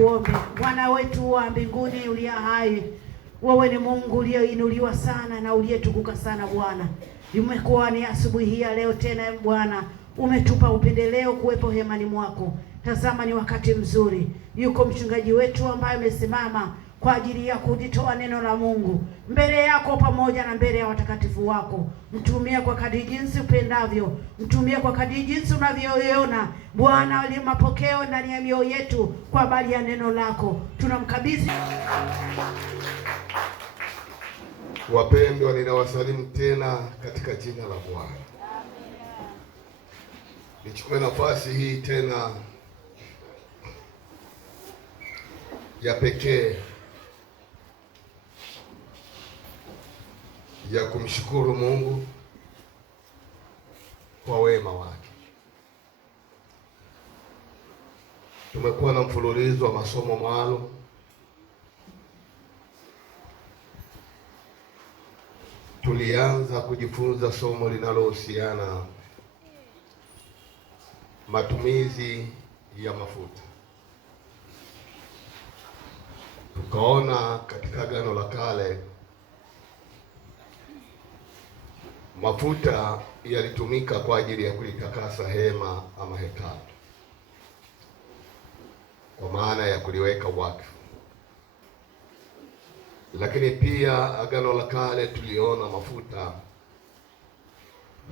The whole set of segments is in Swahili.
tuombe. Bwana wetu wa mbinguni uliye hai, wewe ni Mungu uliyeinuliwa sana na uliyetukuka sana Bwana. Imekuwa ni asubuhi hii ya leo tena Bwana, umetupa upendeleo kuwepo hemani mwako. Tazama ni wakati mzuri. Yuko mchungaji wetu ambaye amesimama kwa ajili ya kulitoa neno la Mungu mbele yako pamoja na mbele ya watakatifu wako. Mtumie kwa kadri jinsi upendavyo, mtumie kwa kadri jinsi unavyoiona Bwana, ili mapokeo ndani ya mioyo yetu kwa habari ya neno lako tunamkabidhi. Wapendwa, ninawasalimu tena katika jina la Bwana. Nichukue nafasi hii tena ya pekee ya kumshukuru Mungu kwa wema wake. Tumekuwa na mfululizo wa masomo maalum. Tulianza kujifunza somo linalohusiana matumizi ya mafuta. Tukaona katika Agano la Kale mafuta yalitumika kwa ajili ya kulitakasa hema ama hekalu, kwa maana ya kuliweka wakfu. Lakini pia Agano la Kale tuliona mafuta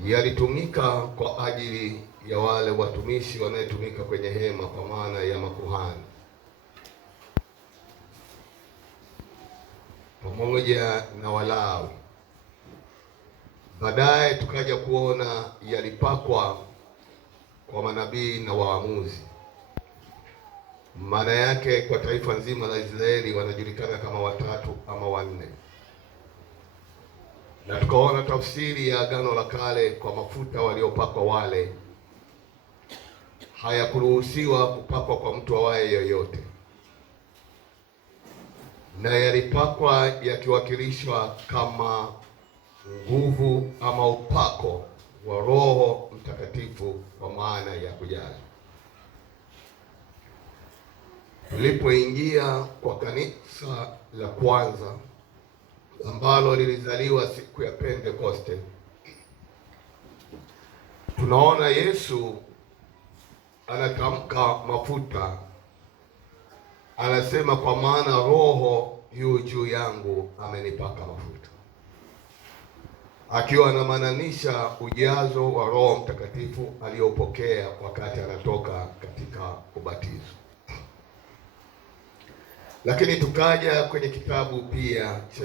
yalitumika kwa ajili ya wale watumishi wanaotumika kwenye hema, kwa maana ya makuhani pamoja na Walawi. Baadaye tukaja kuona yalipakwa kwa manabii na waamuzi. Maana yake kwa taifa nzima la Israeli wanajulikana kama watatu ama wanne. Na tukaona tafsiri ya Agano la Kale kwa mafuta waliopakwa wale hayakuruhusiwa kupakwa kwa mtu awaye yoyote, na yalipakwa yakiwakilishwa kama nguvu ama upako wa Roho Mtakatifu, kwa maana ya kujaza. Tulipoingia kwa kanisa la kwanza ambalo lilizaliwa siku ya Pentekoste, tunaona Yesu anatamka mafuta, anasema kwa maana Roho yu juu yangu, amenipaka mafuta, akiwa anamaanisha ujazo wa Roho Mtakatifu aliyopokea wakati anatoka katika ubatizo. Lakini tukaja kwenye kitabu pia cha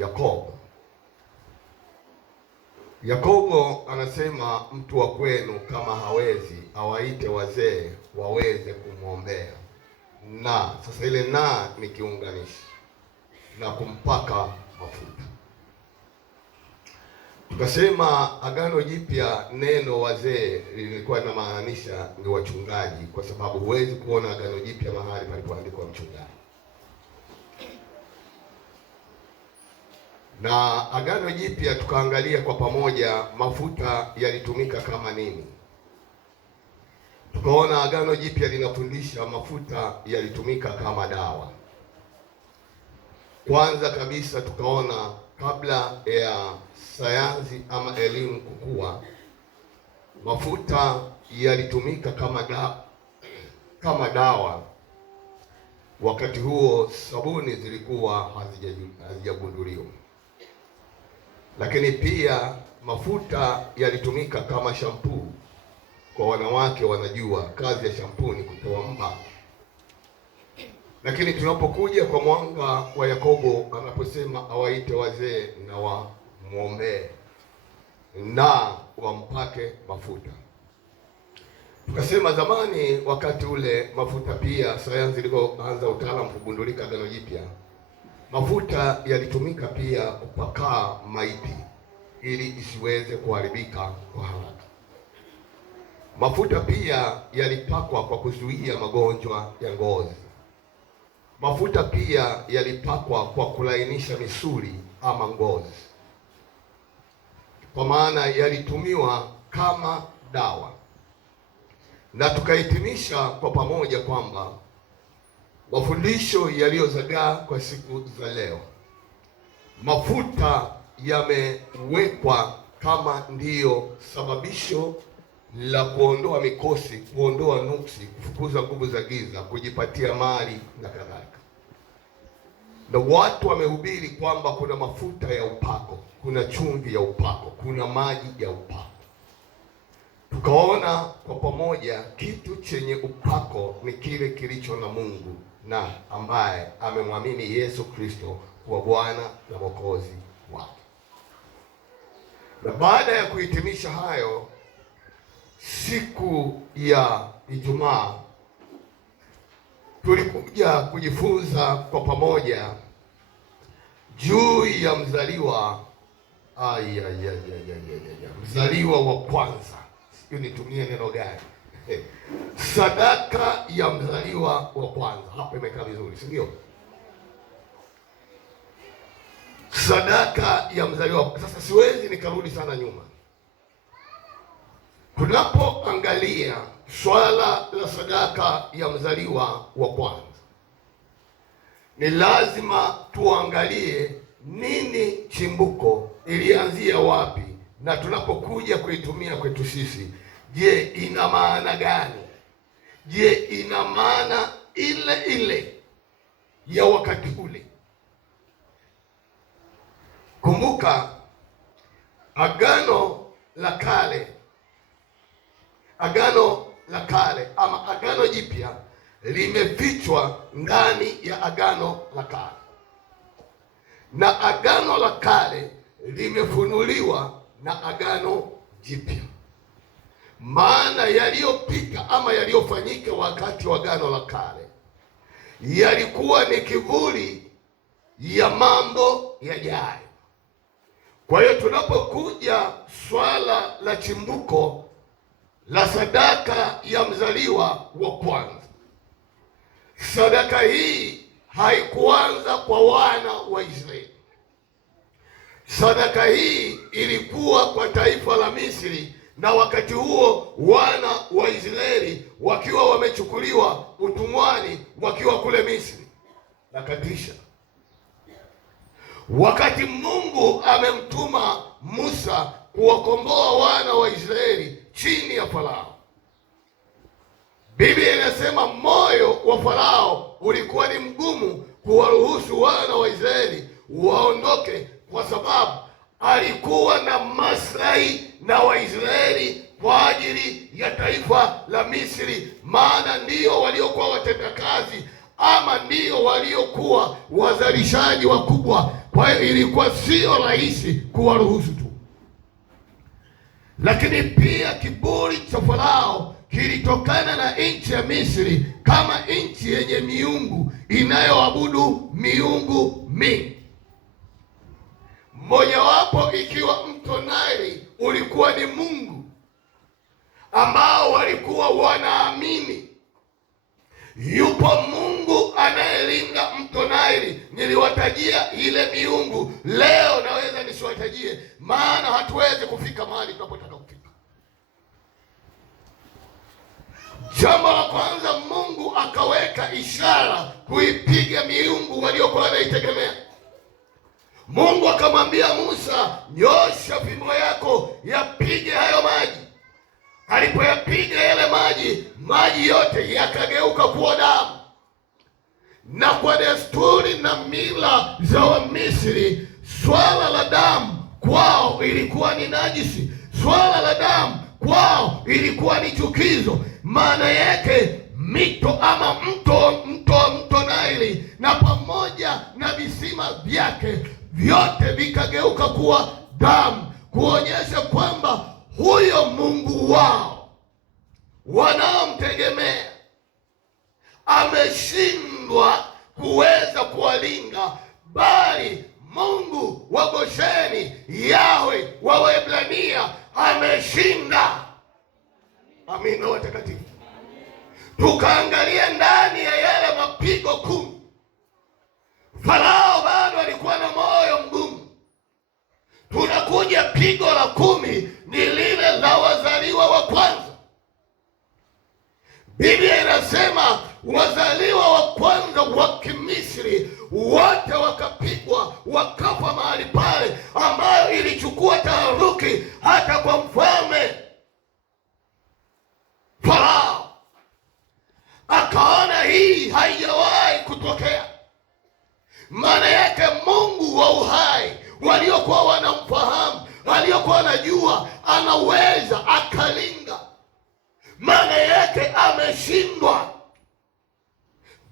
Yakobo. Yakobo anasema mtu wa kwenu kama hawezi, awaite wazee waweze kumwombea. Na sasa ile na ni kiunganishi na kumpaka mafuta. Tukasema Agano Jipya neno wazee lilikuwa linamaanisha ni wachungaji, kwa sababu huwezi kuona Agano Jipya mahali palipoandikwa mchungaji. Na Agano Jipya tukaangalia kwa pamoja mafuta yalitumika kama nini. Tukaona Agano Jipya linafundisha mafuta yalitumika kama dawa. Kwanza kabisa tukaona kabla ya sayansi ama elimu kukua, mafuta yalitumika kama dawa. Wakati huo sabuni zilikuwa hazijagunduliwa. Lakini pia mafuta yalitumika kama shampoo. Kwa wanawake wanajua kazi ya shampoo ni kutoa mba. Lakini tunapokuja kwa mwanga wa Yakobo anaposema awaite wazee na wamwombee na wampake mafuta, tukasema zamani wakati ule mafuta pia sayansi ilipoanza utaalamu kugundulika Agano Jipya, mafuta yalitumika pia kupakaa maiti ili isiweze kuharibika kwa haraka. Mafuta pia yalipakwa kwa kuzuia magonjwa ya ngozi. Mafuta pia yalipakwa kwa kulainisha misuli ama ngozi, kwa maana yalitumiwa kama dawa. Na tukahitimisha kwa pamoja kwamba Mafundisho yaliyozagaa kwa siku za leo. Mafuta yamewekwa kama ndiyo sababisho la kuondoa mikosi, kuondoa nuksi, kufukuza nguvu za giza, kujipatia mali na kadhalika. Na watu wamehubiri kwamba kuna mafuta ya upako, kuna chumvi ya upako, kuna maji ya upako. Tukaona kwa pamoja kitu chenye upako ni kile kilicho na Mungu na ambaye amemwamini Yesu Kristo kuwa Bwana na Mwokozi wake. Na baada ya kuhitimisha hayo, siku ya Ijumaa tulikuja kujifunza kwa pamoja juu ya mzaliwa mzaliwa wa kwanza. Sio nitumie neno gani? Sadaka ya mzaliwa wa kwanza. Hapo imekaa vizuri, si ndio? Sadaka ya mzaliwa. Sasa siwezi nikarudi sana nyuma. Tunapoangalia swala la sadaka ya mzaliwa wa kwanza, ni lazima tuangalie nini chimbuko, ilianzia wapi, na tunapokuja kuitumia kwetu sisi, je, ina maana gani? Je, ina maana ile ile ya wakati ule? Kumbuka Agano la Kale ama Agano Jipya limefichwa ndani ya Agano la Kale, na Agano la Kale limefunuliwa na Agano Jipya. Maana yaliyopita ama yaliyofanyika wakati wa Agano la Kale yalikuwa ni kivuli ya mambo yajayo. Kwa hiyo tunapokuja swala la chimbuko la sadaka ya mzaliwa wa kwanza, sadaka hii haikuanza kwa wana wa Israeli. Sadaka hii ilikuwa kwa taifa la Misri, na wakati huo wana wa Israeli wakiwa wamechukuliwa utumwani, wakiwa kule Misri. Na katisha wakati Mungu amemtuma Musa kuwakomboa wana wa Israeli chini ya Farao, Biblia inasema moyo wa Farao ulikuwa ni mgumu kuwaruhusu wana wa Israeli waondoke, kwa sababu alikuwa na maslahi na Waisraeli kwa ajili ya taifa la Misri, maana ndio waliokuwa watendakazi ama ndio waliokuwa wazalishaji wakubwa. Kwa hiyo ilikuwa sio rahisi kuwaruhusu tu. Lakini pia kiburi cha Farao kilitokana na nchi ya Misri kama nchi yenye miungu inayoabudu miungu mingi, mmojawapo ikiwa mto Naili ulikuwa ni mungu ambao walikuwa wanaamini yupo Mungu anayelinda mto Naili. Niliwatajia ile miungu, leo naweza nisiwatajie, maana hatuwezi kufika mahali tunapotaka kufika. Jambo la kwanza, Mungu akaweka ishara kuipiga miungu waliokuwa wanaitegemea. Mungu akamwambia Musa, nyosha fimbo yako yapige hayo maji. Alipoyapiga yale maji, maji yote yakageuka kuwa damu. Na kwa desturi na mila za Wamisri, swala la damu kwao ilikuwa ni najisi. Swala la damu kwao ilikuwa ni chukizo. Maana yake mito ama mto Naili na pamoja na visima vyake vyote vikageuka kuwa damu, kuonyesha kwamba huyo Mungu wao wanaomtegemea ameshindwa kuweza kuwalinda, bali Mungu wa Gosheni, Yahwe wa Waebrania ameshinda. Amina watakatifu. Tukaangalia ndani ya yale mapigo 10, Farao bado alikuwa na moyo mgumu. Tunakuja pigo la 10, ni lile la wazaliwa wa kwanza. Biblia inasema wazaliwa wa kwanza wa Kimisri wote wakapigwa, wakafa mahali pale, ambayo ilichukua taharuki hata kwa mfalme Farao. Akaona hii haijawahi kutokea. Maana yake Mungu wa uhai waliokuwa wanamfahamu, waliokuwa wanajua anaweza akalinga, maana yake ameshindwa.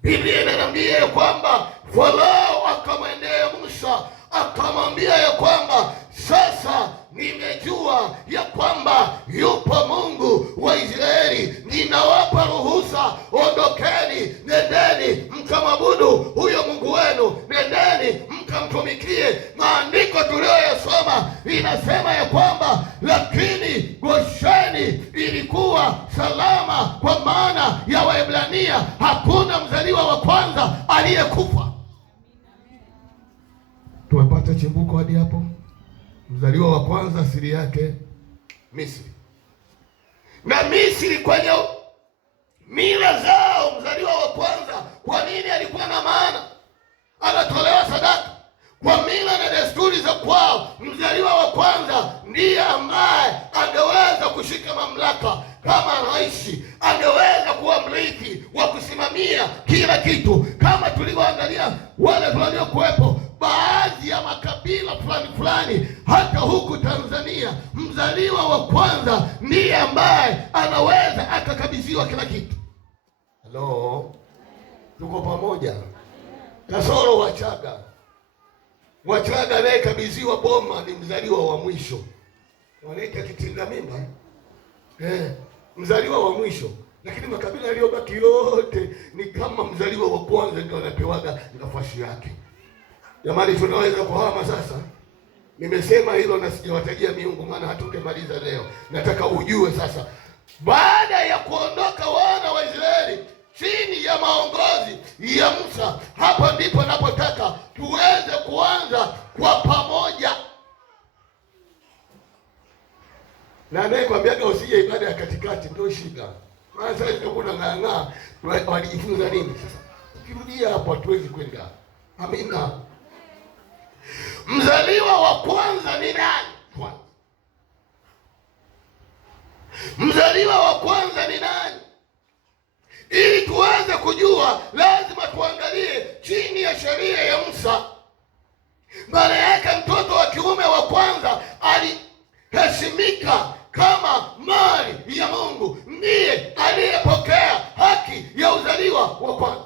Biblia inaniambia ya kwamba Farao akamwendea Musa akamwambia ya kwamba sasa nimejua ya kwamba yupo Mungu wa Israeli, ninawapa ruhusa, ondokeni, nendeni mkamwabudu huyo Mungu wenu, nendeni mkamtumikie. Maandiko tuliyoyasoma inasema ya kwamba lakini Gosheni ilikuwa salama, kwa maana ya Waebrania hakuna mzaliwa wa kwanza aliyekufa. Tumepata chimbuko hadi hapo. Mzaliwa wa kwanza asili yake Misri, na Misri kwenye mila zao, mzaliwa wa kwanza kwa nini alikuwa na maana? Anatolewa sadaka. Kwa mila na desturi za kwao, mzaliwa wa kwanza ndiye ambaye angeweza kushika mamlaka kama rais, angeweza kuwa mrithi wa kusimamia kila kitu, kama tulivyoangalia wale waliokuwepo baadhi ya makabila fulani hata huku Tanzania, mzaliwa wa kwanza ndiye ambaye anaweza akakabidhiwa kila kitu. Hello, tuko pamoja? Kasoro Wachaga anayekabidhiwa boma ni mzaliwa wa mwisho, wanaita kitinda mimba, mzaliwa wa mwisho. Lakini makabila yaliyobaki yote ni kama mzaliwa wa kwanza ndio anapewaga nafasi yake. Jamani, tunaweza kuhama sasa. Nimesema hilo na sijawatajia miungu, maana hatungemaliza leo. Nataka ujue sasa, baada ya kuondoka wana wa Israeli chini ya maongozi ya Musa, hapa ndipo napotaka tuweze kuanza kwa pamoja. Na anayekwambiaga usije ibada ya katikati ndio shida. Maana sasa kuna ng'ang'aa, walijifunza nini sasa? Ukirudia hapo hatuwezi kwenda. Amina. Mzaliwa wa kwanza ni nani? Mzaliwa wa kwanza ni nani? Ili tuweze kujua, lazima tuangalie chini ya sheria ya Musa. Maana yake mtoto wa kiume wa kwanza aliheshimika kama mali ya Mungu, ndiye aliyepokea haki ya uzaliwa wa kwanza.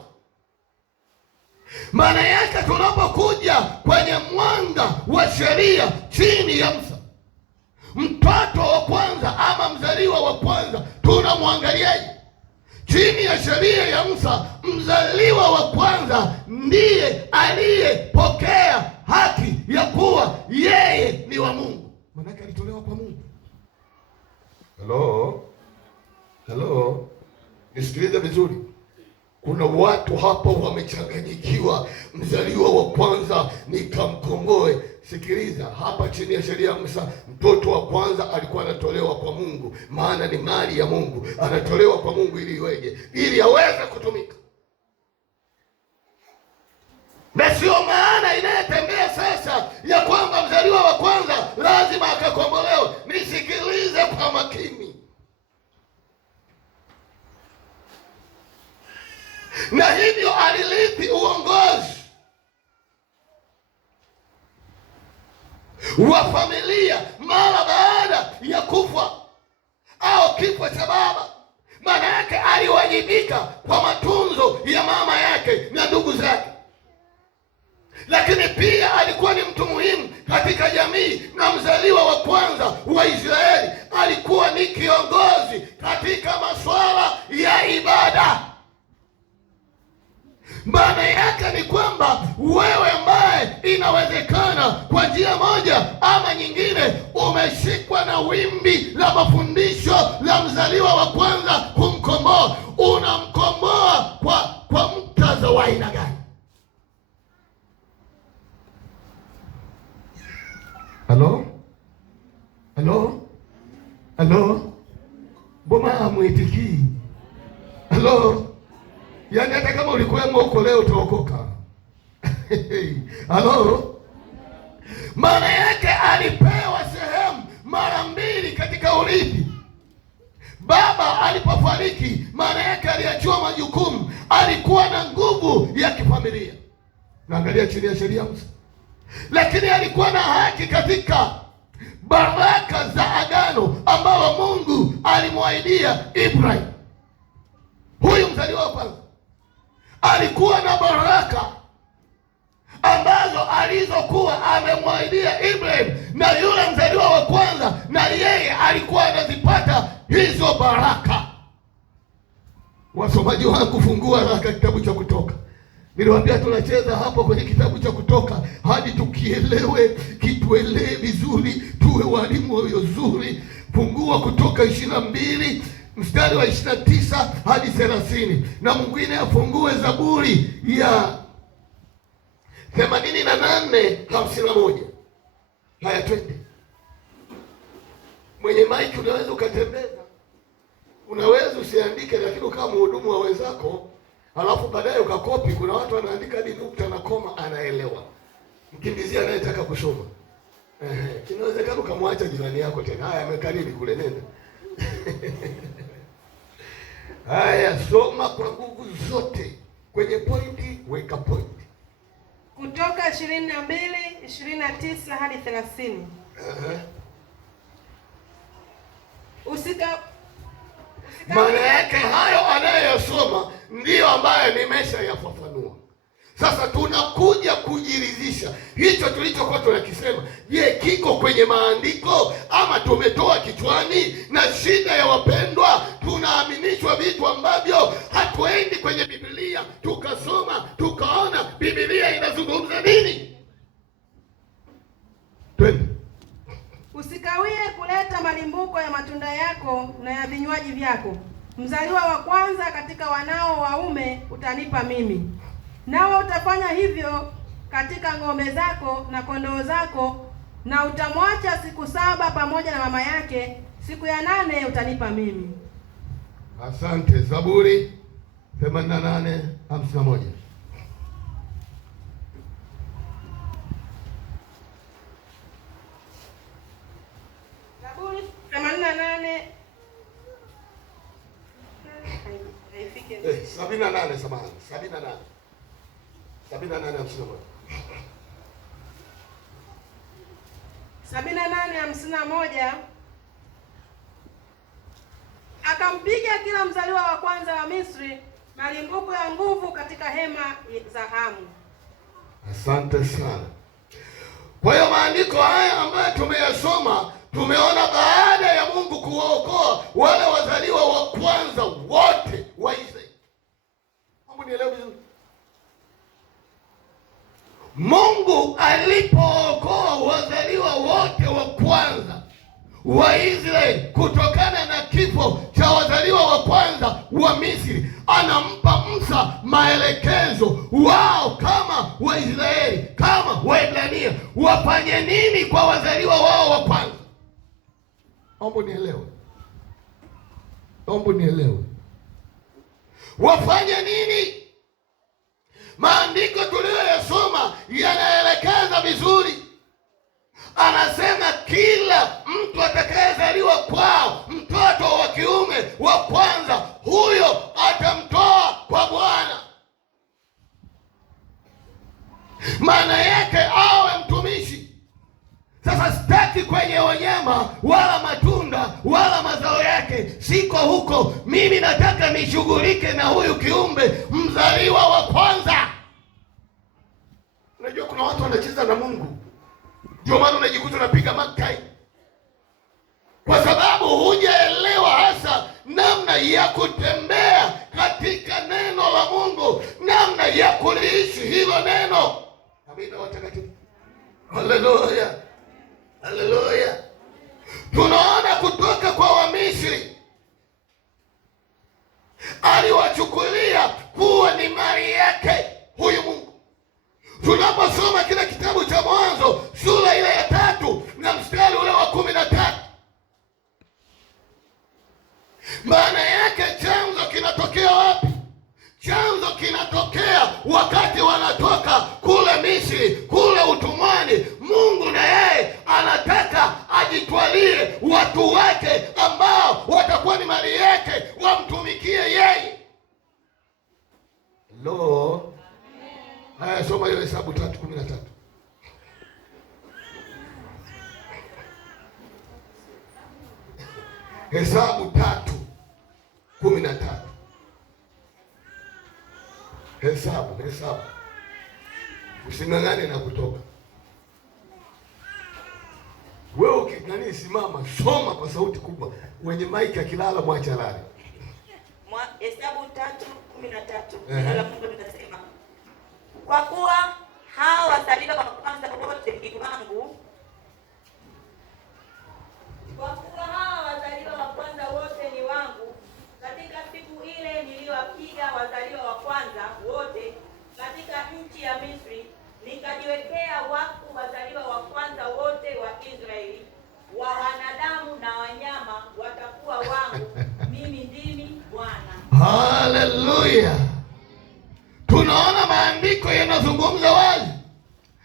Maana yake tunapokuja kwenye mwanga wa sheria chini ya Musa, mtoto wa kwanza ama mzaliwa wa kwanza tunamwangaliaje? Chini ya sheria ya Musa, mzaliwa wa kwanza ndiye aliyepokea haki ya kuwa yeye ni wa Mungu. Maana yake alitolewa kwa Mungu. Hello, nisikilize vizuri. Kuna watu hapa wamechanganyikiwa. Mzaliwa wa kwanza nikamkomboe. Sikiliza, hapa chini ya sheria ya Musa, mtoto wa kwanza alikuwa anatolewa kwa Mungu, maana ni mali ya Mungu. Anatolewa kwa Mungu ili iweje? Ili aweze kutumika. Na sio maana inayetembea sasa ya kwamba mzaliwa wa kwanza lazima akakombolewe. Nisikilize kwa makini. Na hivyo alirithi uongozi wa familia mara baada ya kufa au kifo cha baba. Maana yake aliwajibika kwa matunzo ya mama yake na ndugu zake, lakini pia alikuwa ni mtu muhimu katika jamii. Na mzaliwa wa kwanza wa Israeli alikuwa ni kiongozi katika masuala ya ibada. Maana yake ni kwamba wewe ambaye inawezekana kwa njia moja ama nyingine umeshikwa na wimbi la mafundisho la mzaliwa wa kwanza kumkomboa, unamkomboa kwa muktadha wa aina gani? Halo? Mbona hamwitikii? Hello. Yaani hata kama ulikuwemo huko leo utaokoka. Hello. Maana yake alipewa sehemu mara mbili katika urithi. Baba alipofariki, maana yake aliachiwa majukumu, alikuwa na nguvu ya kifamilia. Naangalia chini ya sheria Musa. Lakini alikuwa na haki katika baraka za agano ambalo Mungu alimwahidia Ibrahim. Huyu mzaliwa wa kwanza alikuwa na baraka ambazo alizokuwa amemwahidia Ibrahim, na yule mzaliwa wa kwanza na yeye alikuwa anazipata hizo baraka. Wasomaji wangu, fungua haraka kitabu cha Kutoka. Niliwaambia tunacheza hapo kwenye kitabu cha Kutoka hadi tukielewe, kituelewe vizuri, tuwe walimu wazuri. Fungua Kutoka 22 mstari wa 29 hadi 30, na mwingine afungue Zaburi ya 88:51. Haya, twende. Mwenye maiki unaweza ukatembeza, unaweza usiandike, lakini kama mhudumu wa wenzako, alafu baadaye ukakopi. Kuna watu wanaandika hadi nukta na koma, anaelewa. Mkimbizia anayetaka kusoma. Inawezekana ukamwacha jirani yako tena. Haya, amekariri kule, nenda. Haya, soma kwa nguvu zote. Kwenye pointi weka pointi. Kutoka 22:29 hadi 30. Maana yake hayo anayosoma ndiyo ambayo nimeshayafafanua. Sasa tunakuja kujiridhisha hicho tulichokuwa tunakisema. Je, kiko kwenye maandiko ama tumetoa kichwani? Na shida ya wapendwa, tunaaminishwa vitu ambavyo hatuendi kwenye Biblia tukasoma tukaona Biblia inazungumza nini. Twende. Usikawie kuleta malimbuko ya matunda yako na ya vinywaji vyako. Mzaliwa wa kwanza katika wanao waume utanipa mimi. Nao utafanya hivyo katika ng'ombe zako na kondoo zako, na utamwacha siku 7 pamoja na mama yake. Siku ya 8 utanipa mimi. Asante. Zaburi 88:51. Zaburi 88 haifiki 78, samahani. 78:51. Akampiga kila mzaliwa wa kwanza wa Misri malimbuko ya nguvu katika hema za Hamu. Asante sana. Kwa hiyo maandiko haya ambayo tumeyasoma, tumeona baada ya Mungu kuwaokoa wale wazaliwa wa kwanza wote wa Israeli. Mungu nielewe vizuri. Mungu alipookoa wazaliwa wote wa kwanza wa Israeli kutokana na kifo cha wazaliwa wa kwanza wa Misri, anampa Musa maelekezo wao kama Waisraeli, kama Waebrania, wafanye nini kwa wazaliwa wao wa kwanza. Ombo nielewe. Wafanye nini? Maandiko tuliyoyasoma yanaelekeza vizuri. Anasema kila mtu atakayezaliwa kwao, mtoto wa kiume wa kwanza, huyo atamtoa kwa Bwana. Maana yake awe mtumishi. Sasa sitaki kwenye wanyama wala matunda wala mazao yake, siko huko. Mimi nataka nishughulike na huyu kiumbe mzaliwa wa kwanza. Unajua kuna watu wanacheza na Mungu, ndio maana unajikuta unapiga makai, kwa sababu hujaelewa hasa namna ya kutembea katika neno la Mungu, namna ya kuliishi hilo neno. Amina watakatifu. Haleluya. Haleluya. Tunaona kutoka kwa Wamisri aliwachukulia kuwa ni mali yake huyu Mungu. Tunaposoma kile kitabu cha Mwanzo sura ile ya 3 na mstari ule wa 13, maana yake chanzo kinatokea wapi? yaliyowatokea wakati wanatoka kule Misri, kule utumwani. Mungu na yeye anataka ajitwalie watu wake ambao watakuwa ni mali yake, wamtumikie yeye. Lo, haya, soma hiyo Hesabu 3:13. Hesabu 3:13. Hesabu. Using'ang'ane na kutoka. Wewe ukinani, simama, soma kwa sauti kubwa. Wenye maiki akilala mwacha lale. Hesabu 3:13. Neno la Mungu linasema, kwa kuwa hao wazaliwa wa kwanza wote ni wangu. Kwa kuwa hao wazaliwa wa kwanza wote ni wangu, katika siku ile niliwapiga wazaliwa wa kwanza wote katika nchi ya Misri, nikajiwekea wakfu wazaliwa wa kwanza wote wa Israeli, wa wanadamu na wanyama watakuwa wangu. Mimi ndimi Bwana. Haleluya! Tunaona maandiko yanazungumza wazi,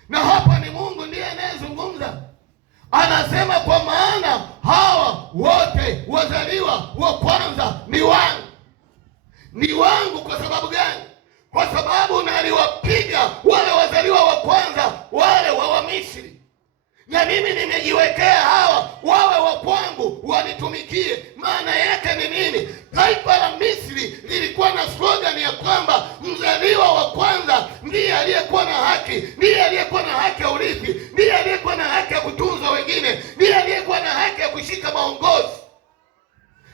na hapa ni Mungu ndiye anayezungumza. Anasema kwa maana hawa wote wazaliwa wa kwanza ni wangu. Ni wangu kwa sababu gani? Kwa sababu naliwapiga wale wazaliwa wa kwanza, wale wa Wamisri, na mimi nimejiwekea hawa wawe wa kwangu, wanitumikie. Maana yake ni nini? Taifa la Misri lilikuwa na slogan ya kwamba mzaliwa wa kwanza ndiye aliyekuwa na haki, ndiye aliyekuwa na haki ya urithi, ndiye aliyekuwa na haki ya kutunza wengine, ndiye aliyekuwa na haki ya kushika maongozi.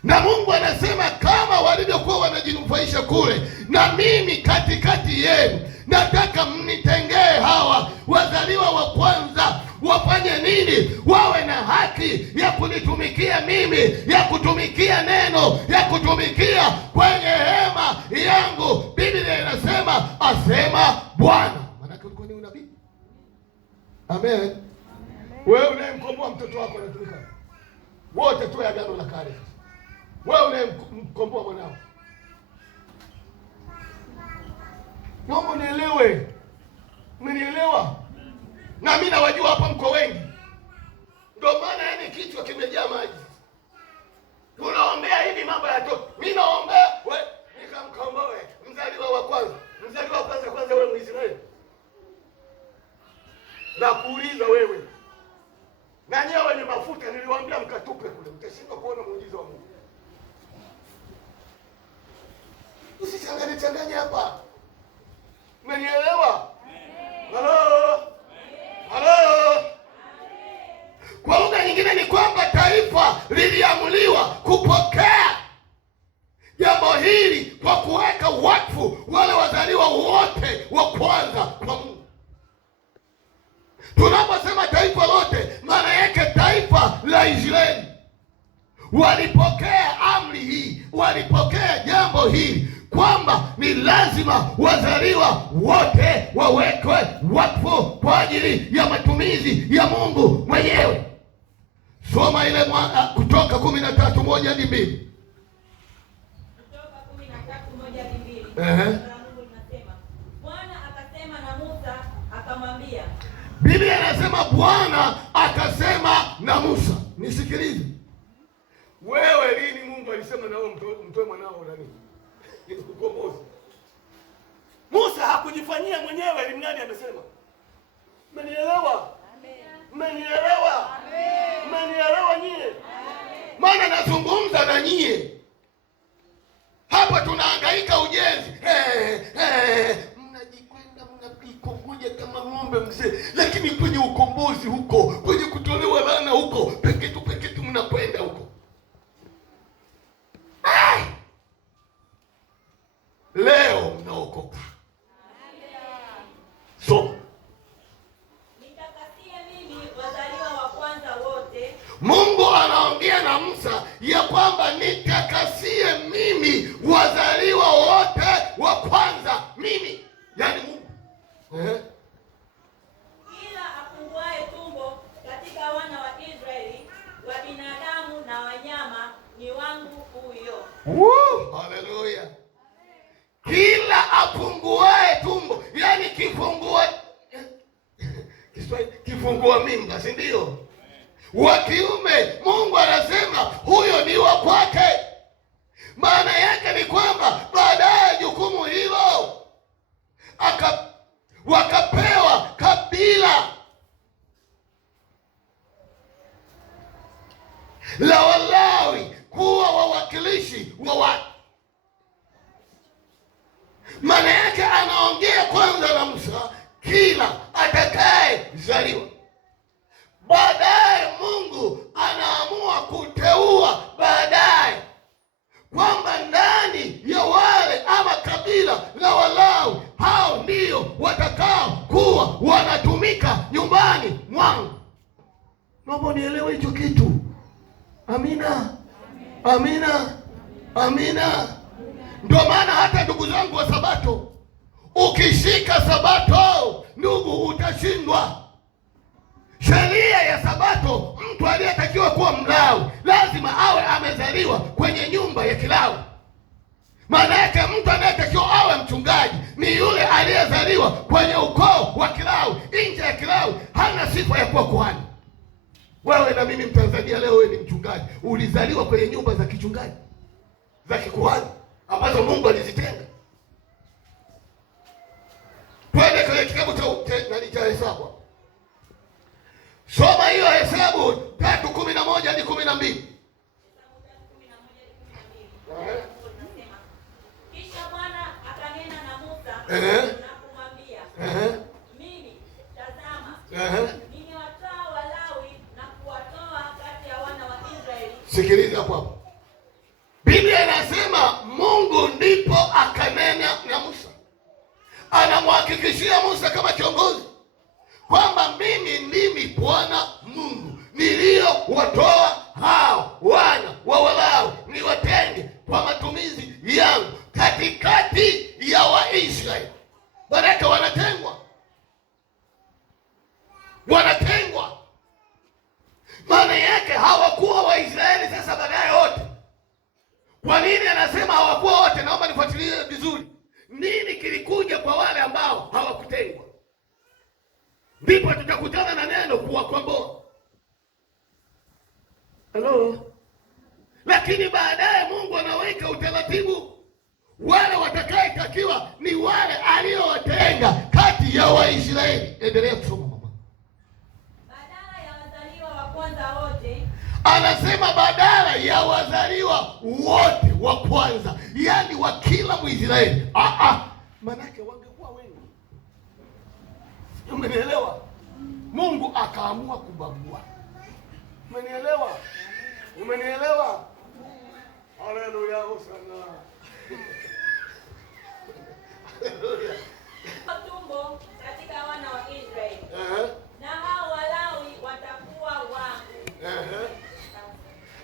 Na Mungu anasema kama walivyokuwa wanajinufaisha kule, na mimi katikati yenu nataka mnitengee hawa wazaliwa wa kwanza. Wafanye nini? Wawe na haki ya kunitumikia mimi, ya kutumikia neno, ya kutumikia kwenye hema yangu. Biblia inasema, asema Bwana. Maana ulikuwa ni unabii. Amen. Wewe unayemkomboa mtoto wako anatumika wote tu Agano la Kale. Wewe unayemkomboa mwanao, naomba nielewe. Umenielewa? Na mimi nawajua hapa mko wengi, ndio maana yani kichwa kimejaa maji. Tunaombea hivi mambo yatoke. Mimi naombea wewe nikamkomboe mzaliwa wa kwanza. Mzaliwa wa kwanza wewe Mwisraeli. Na kuuliza wewe, na nyewe ni mafuta niliwaambia mkatupe kule, mtashindwa kuona muujiza wa Mungu. Usichanganye hapa. Umenielewa? Halo. Kwa lugha nyingine ni kwamba taifa liliamuliwa kupokea jambo hili kwa kuweka wakfu wale wazaliwa wote wa kwanza kwa Mungu. Tunaposema taifa lote, maana yake taifa la Israeli walipokea amri hii, walipokea jambo hili kwamba ni lazima wazaliwa wote wawekwe wakfu kwa ajili ya matumizi ya Mungu mwenyewe. Soma ile Kutoka 13:1-2. Kutoka 13:1-2. Bwana akasema na Musa akamwambia. Biblia inasema Bwana akasema na Musa. Nisikilize. Wewe lini Mungu alisema na wewe mtoe mwanao nani? Ukombozi. Musa hakujifanyia mwenyewe, Elimnani amesema. Mmenielewa? Mmenielewa? Mmenielewa nyie? Maana nazungumza na nyie. Hapa tunahangaika ujenzi. Mnajikwenda mnapikongoja kama ng'ombe mzee, lakini kwenye ukombozi huko, kwenye kutolewa laana huko, peketu mnakwenda huko. Leo mnaokoka. So nitakasie mimi wazaliwa wa kwanza wote. Mungu anaongea na Musa ya kwamba nitakasie mimi wazaliwa wote wa kwanza. Mimi, yani Mungu. Kila afunguaye tumbo katika wana wa Israeli, wa binadamu na wanyama, ni wangu huyo. Haleluya. Kila afunguaye kifungua mimba, si ndio? Wa kiume Mungu anasema huyo ni wa kwake. Maana yake ni kwamba baadaye jukumu hilo wakapewa kabila la Walawi kuwa wawakilishi wa watu. Maana yake anaongea kwanza na Musa, kila atakaye zaliwa. Baadaye Mungu anaamua kuteua baadaye kwamba ndani ya wale ama kabila la Walawi, hao ndio watakao kuwa wanatumika nyumbani mwangu. Naomba nielewe hicho kitu. Amina, amina, amina. Ndio maana hata ndugu zangu wa Sabato, ukishika Sabato ndugu, utashindwa. Sheria ya Sabato, mtu aliyetakiwa kuwa Mlawi lazima awe amezaliwa kwenye nyumba ya Kilawi. Maana yake mtu anayetakiwa awe mchungaji ni yule aliyezaliwa kwenye ukoo wa Kilawi. Nje ya Kilawi hana sifa ya kuwa kuhani. Wewe na mimi Mtanzania leo, wewe ni mchungaji, ulizaliwa kwenye nyumba za kichungaji za kikuhani ambazo Mungu alizitenga. Twende kwenye kitabu cha Hesabu. Soma hiyo Hesabu 3:11 hadi 12. Kisha Bwana akanena na Musa na kumwambia, mimi tazama, nimewatoa Walawi na kuwatoa kati ya wana wa Israeli. Sikiliza hapo. Biblia inasema Mungu ndipo akanena na Musa. Anamhakikishia Musa kama kiongozi kwamba mimi ndimi Bwana Mungu niliyowatoa hao wana wa Walawi niwatenge kwa matumizi yangu katikati ya Waisraeli. Baraka wanatengwa. Maana yake hawakuwa Waisraeli sasa baadaye wote. Kwa nini anasema hawakuwa wote? Naomba nifuatilie vizuri. Nini kilikuja kwa wale ambao hawakutengwa? Ndipo tutakutana na neno kuwakomboa. Hello? Lakini baadaye Mungu anaweka utaratibu. Wale watakayetakiwa ni wale aliowatenga kati ya Waisraeli. Endelea kusoma mama. Badala ya wazaliwa wa kwanza wote, anasema badala ya wazaliwa wote wa kwanza, yaani wa kila Mwisraeli. Manake wangekuwa wengi. Umenielewa? Mungu akaamua kubagua. Umenielewa? Haleluya, hosana. tumbo katika wana wa Israeli. Na hao Walawi watakuwa wangu.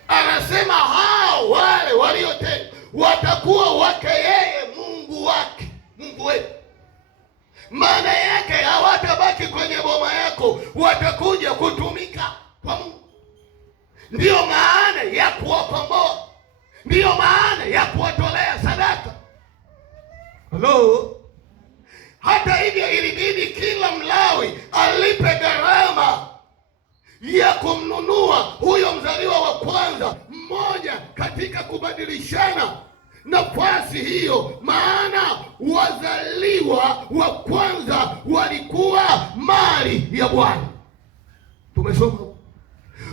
Anasema hao wale waliotengwa watakuwa wake yeye, Mungu wake, Mungu wetu. Maana yake hawatabaki kwenye boma yako, watakuja kutumika kwa Mungu. Ndiyo maana ya kuwakomboa, ndiyo maana ya kuwatolea sadaka. Hello? Hata hivyo ilibidi kila Mlawi alipe gharama ya kumnunua huyo mzaliwa wa kwanza mmoja katika kubadilishana nafasi hiyo, maana wazaliwa wa kwanza walikuwa mali ya Bwana. Tumesoma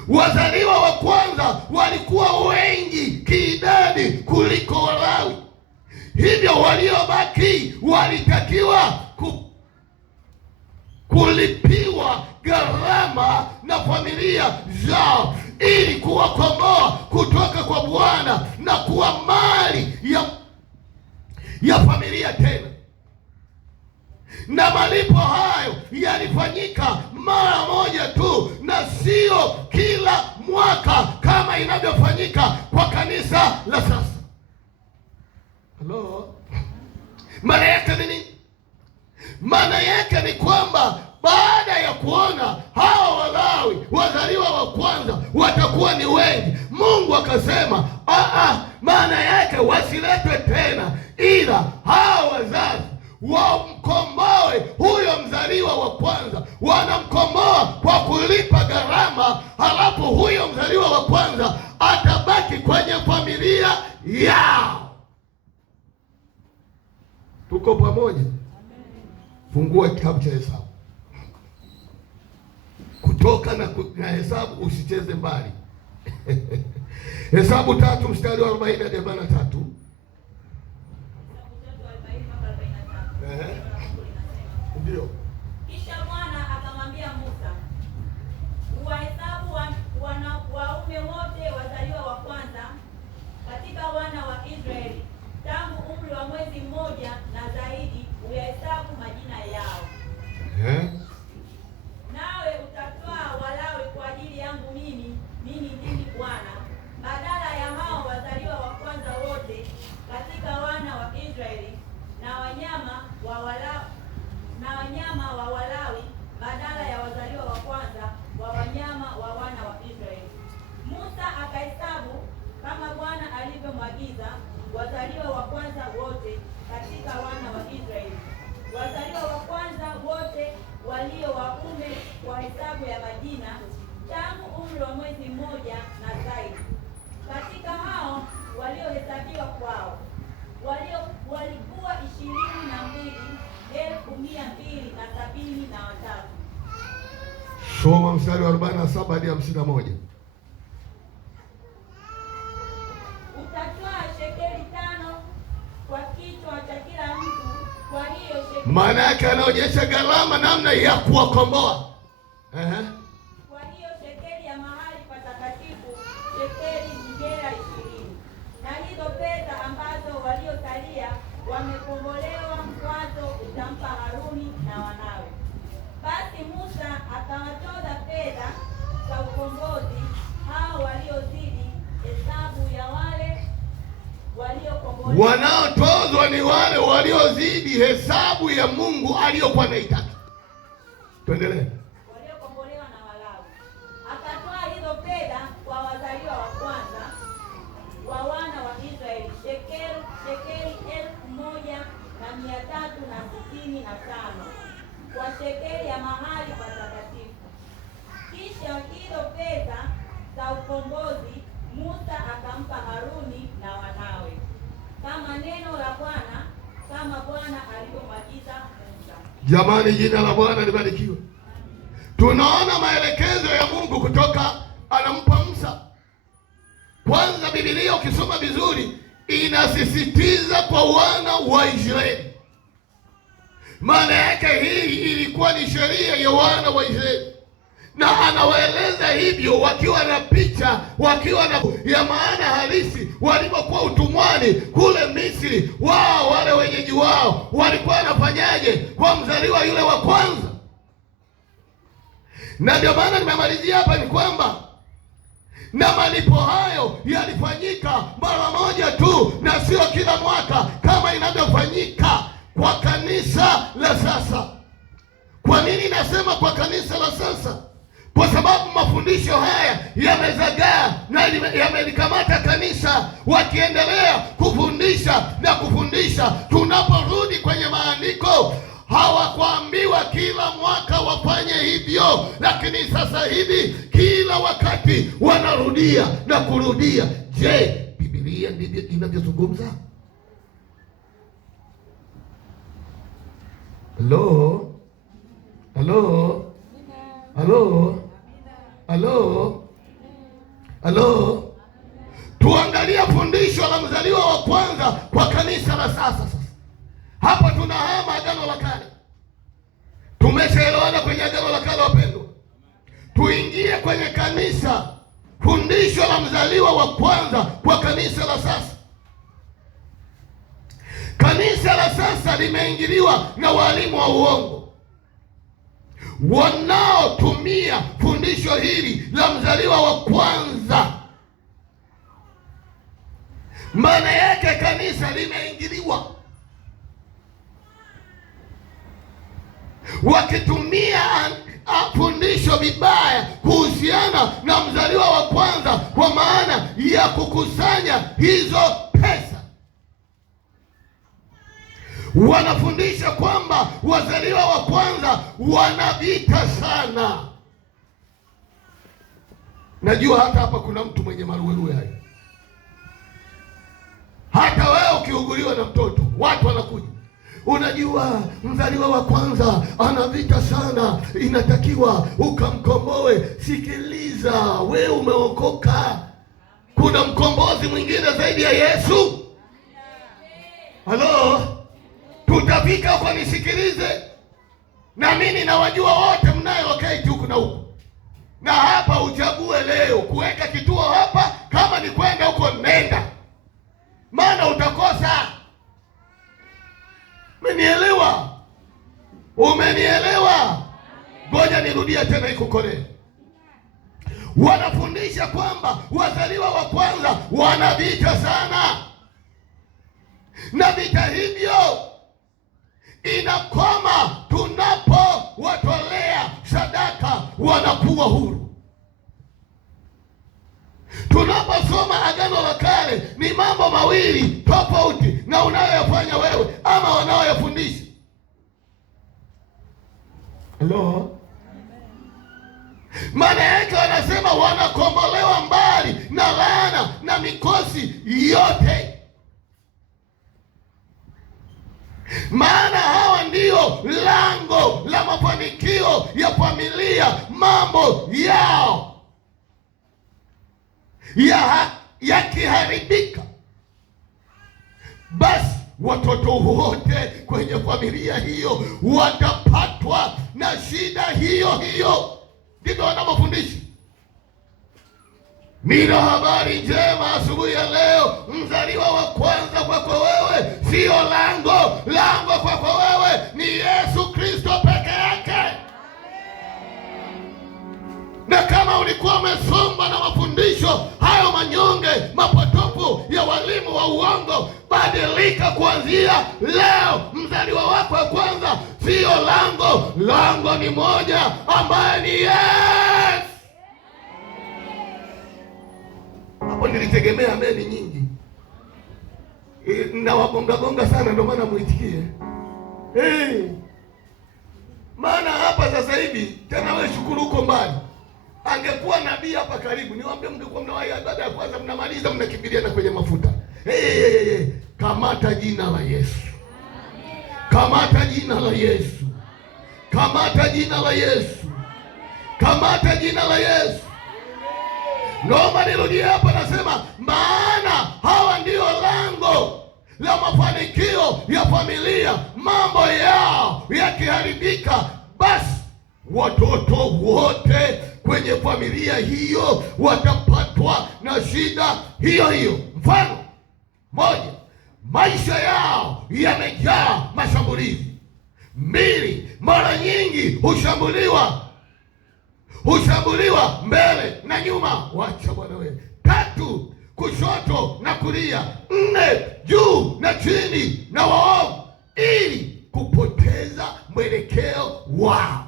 wazaliwa wa kwanza walikuwa wengi kiidadi kuliko Walawi, hivyo waliobaki walitakiwa kulipiwa gharama na familia zao ili kuwakomboa kutoka kwa Bwana na kuwa mali ya familia tena. Na malipo hayo yalifanyika mara moja tu na sio kila mwaka kama inavyofanyika kwa kanisa la sasa. Hello? Maana yake nini? Maana yake ni kwamba baada ya kuona hawa Walawi wazaliwa wa kwanza watakuwa ni wengi, Mungu akasema maana yake wasiletwe tena, ila hawa wazazi wamkomboe huyo mzaliwa wa kwanza wanamkomboa kwa kulipa gharama, halafu huyo mzaliwa wa kwanza atabaki kwenye familia yao. Tuko pamoja? Fungua kitabu cha Hesabu. Kutoka na Hesabu usicheze mbali. Hesabu 3 mstari wa 40 hadi 43. Ndio. Kisha Bwana akamwambia Musa, uwahesabu waume wote wazaliwa wa kwanza katika wana wa Israeli tangu umri wa mwezi mmoja na zaidi, uyahesabu majina yao. Nawe utatwaa Walawi kwa ajili yangu mimi ndimi Bwana, badala ya hao wazaliwa wa kwanza wote katika wana wa Israeli, na wanyama wa Walawi badala ya wazaliwa wa kwanza wa wanyama wa wana wa Israeli. Musa akahesabu kama Bwana alivyomwagiza wazaliwa wa kwanza wote katika wana wa Israeli, wazaliwa wa kwanza wote walio waume kwa hesabu ya majina, tangu umri wa mwezi mmoja na zaidi. Katika hao waliohesabiwa kwao walikuwa 22,273. Soma mstari wa 47 hadi 51. Utatwaa shekeli 5 kwa kichwa cha kila mtu. Kwa hiyo shekeli, maana yake anaonyesha gharama, namna ya kuwakomboa. Kwa hiyo shekeli ya mahali patakatifu, shekeli ngera 20, na hizo pesa ambazo waliosalia wamekombolewa mkwazo utampa Haruni na wanawe. Basi Musa akawatoza fedha za ukombozi hao waliozidi hesabu ya wale waliokombolewa. Wanaotozwa ni wale waliozidi hesabu ya Mungu aliyokuwa anaitaka. Tuendelee. Waliokombolewa na Walawi. Akatoa hizo fedha kwa wazaliwa wa kwanza wa wana wa Israeli, shekeli 1,365 kwa shekeli ya mahali patakatifu. Kisha hizo fedha za ukombozi Musa akampa Haruni na wanawe, kama neno la Bwana, kama Bwana alivyomwagiza Musa. Jamani, jina la Bwana libarikiwe. Tunaona maelekezo ya Mungu kutoka anampa Musa. Kwanza Biblia ukisoma vizuri inasisitiza kwa wana wa Israeli. Maana yake hii ilikuwa ni sheria ya wana wa Israeli, na anawaeleza hivyo wakiwa na picha, wakiwa na ya maana halisi. Walipokuwa utumwani kule Misri, wao wale wenyeji wao walikuwa wanafanyaje kwa mzaliwa yule wa kwanza. Na ndio maana nimemalizia hapa ni kwamba na malipo hayo yalifanyika mara moja tu, na sio kila mwaka kama inavyofanyika kwa kanisa la sasa. Kwa nini nasema kwa kanisa la sasa? Kwa sababu mafundisho haya yamezagaa na yamelikamata kanisa, wakiendelea kufundisha na kufundisha. Tunaporudi kwenye maandiko, hawakuambiwa kila mwaka wafanye hivyo, lakini sasa hivi kila wakati wanarudia na kurudia. Je, Biblia ndivyo inavyozungumza? Halo? Halo? Halo? Halo? Halo? Tuangalia fundisho la mzaliwa wa kwanza kwa kanisa la sasa. Hapa tunahama Agano la Kale. Tumeshaelewana kwenye Agano la Kale, wapendwa. Tuingie kwenye kanisa, fundisho la mzaliwa wa kwanza kwa kanisa la sasa. Kanisa la sasa limeingiliwa na walimu wa uongo wanaotumia fundisho hili la mzaliwa wa kwanza. Maana yake kanisa limeingiliwa, wakitumia fundisho vibaya kuhusiana na mzaliwa wa kwanza, kwa maana ya kukusanya hizo pesa. Wanafundisha kwamba wazaliwa wa kwanza wana vita sana. Najua hata hapa kuna mtu mwenye maruweruwe haya. Hata wewe ukiuguliwa na mtoto, watu wanakuja, unajua mzaliwa wa kwanza ana vita sana, inatakiwa ukamkomboe. Sikiliza, wewe umeokoka. Kuna mkombozi mwingine zaidi ya Yesu. Halo, tutafika huko, nisikilize. Na mimi nawajua wote mnayoketi huku na huku. Na hapa uchague leo kuweka kituo hapa, kama ni kwenda huko nenda. Maana utakosa. Umenielewa? Umenielewa? Ngoja nirudia tena ikukolee. Wanafundisha kwamba wazaliwa wa kwanza wana vita sana. Na vita hivyo inakoma tunapowatolea sadaka, wanakuwa huru. Tunaposoma Agano la Kale ni mambo mawili tofauti na unayoyafanya wewe ama wanaoyafundisha. Hello? Maana yake wanasema wanakombolewa mbali na laana na mikosi yote. Maana hawa ndio lango la mafanikio ya familia. Mambo yao yakiharibika, basi watoto wote kwenye familia hiyo watapatwa na shida hiyo hiyo. Ndivyo wanavyofundisha. Nina habari njema asubuhi ya leo. Mzaliwa wa kwanza kwako wewe sio lango. Lango kwako wewe ni Yesu Kristo peke yake. Na kama ulikuwa umesomba na mafundisho hayo manyonge mapotofu ya walimu wa uongo, badilika kuanzia leo. Mzaliwa wako wa kwanza sio lango. Lango ni moja, ambaye ni Yesu. Hapo nilitegemea ameni nyingi. Na wagonga sana, ndio maana muitikie. Maana hapa sasa hivi tena wewe shukuru uko mbali. Angekuwa nabii hapa karibu, niwaambie mngekuwa mnawahi ibada ya kwanza mnamaliza mnakimbilia na kwenye mafuta. Kamata jina la Yesu. Kamata jina la Yesu. Kamata jina la Yesu. Kamata jina la Yesu. Naomba nirudie hapa, nasema maana hawa ndio lango la mafanikio ya familia. Mambo yao yakiharibika, basi watoto wote kwenye familia hiyo watapatwa na shida hiyo hiyo. Mfano moja, maisha yao yamejaa mashambulizi. Mbili, mara nyingi hushambuliwa mbele na nyuma. Wacha bwana wewe. Tatu, kushoto na kulia. Nne, juu na chini na waovu, ili kupoteza mwelekeo wao.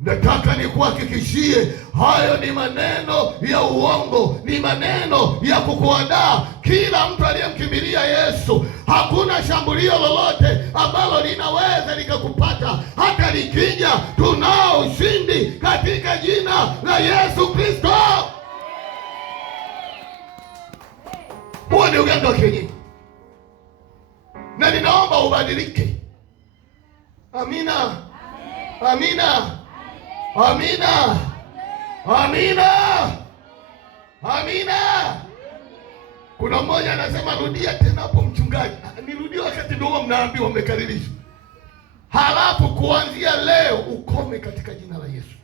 Nataka nikuhakikishie, hayo ni maneno ya uongo, ni maneno ya kukuadaa. Kila mtu aliyemkimbilia Yesu, hakuna shambulio lolote ambalo linaweza likakupata. Hata likija, tunao ushindi katika jina la Yesu Kristo. Huo ni uganga wa kienyeji, na ninaomba ubadilike. Amina, amina, amina, amina, amina. Kuna mmoja anasema rudia tena hapo mchungaji. Nirudie wakati ndio mnaambiwa mmekaririshwa. Halafu kuanzia leo ukome katika jina la Yesu.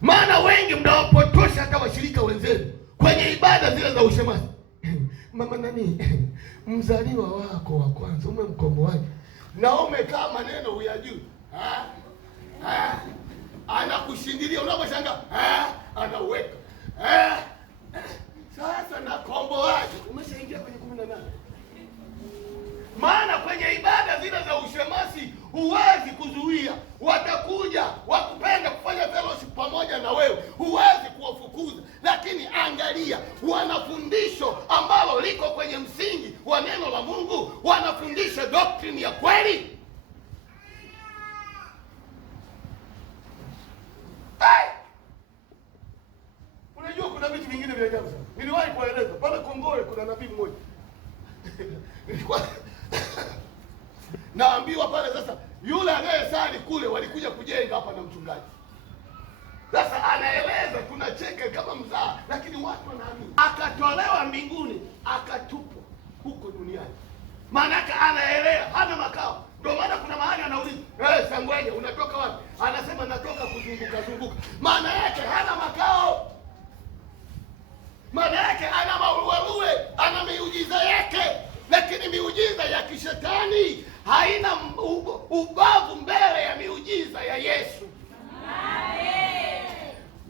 Maana wengi mnawapotosha hata washirika wenzenu kwenye ibada zile za ushemasi. Mama nani? Mzaliwa wako wa kwanza umemkomboaje? Na umekaa maneno huyajui. Anakushindilia unaposhangaa. Anaweka. Sasa nakomboaje? Umeshaingia kwenye 18. Maana kwenye ibada zile za ushemasi huwezi kuzuia. Watakuja wakupenda kufanya fellowship pamoja na wewe, huwezi kuwafukuza. Lakini angalia, wana fundisho ambalo liko kwenye msingi wa wa neno la Mungu wanafundisha doctrine ya kweli. Unajua kuna vitu vingine vya ajabu sana. Niliwahi kueleza pale Kongowe kuna nabii mmoja. Nilikuwa naambiwa pale sasa yule anayesali kule walikuja kujenga hapa na mchungaji. Sasa anaeleza tunacheka kama mzaa, lakini watu wanaamini. Akatolewa mbinguni, akatupwa huko duniani. Maana yake anaelea, hana makao. Ndio maana kuna mahali anauliza, Sangwenye unatoka wapi? Anasema natoka kuzunguka zunguka. Maana yake hana makao. Maana yake ana mauluwe, ana miujiza yake, lakini miujiza ya kishetani haina ubavu mbele ya miujiza ya Yesu.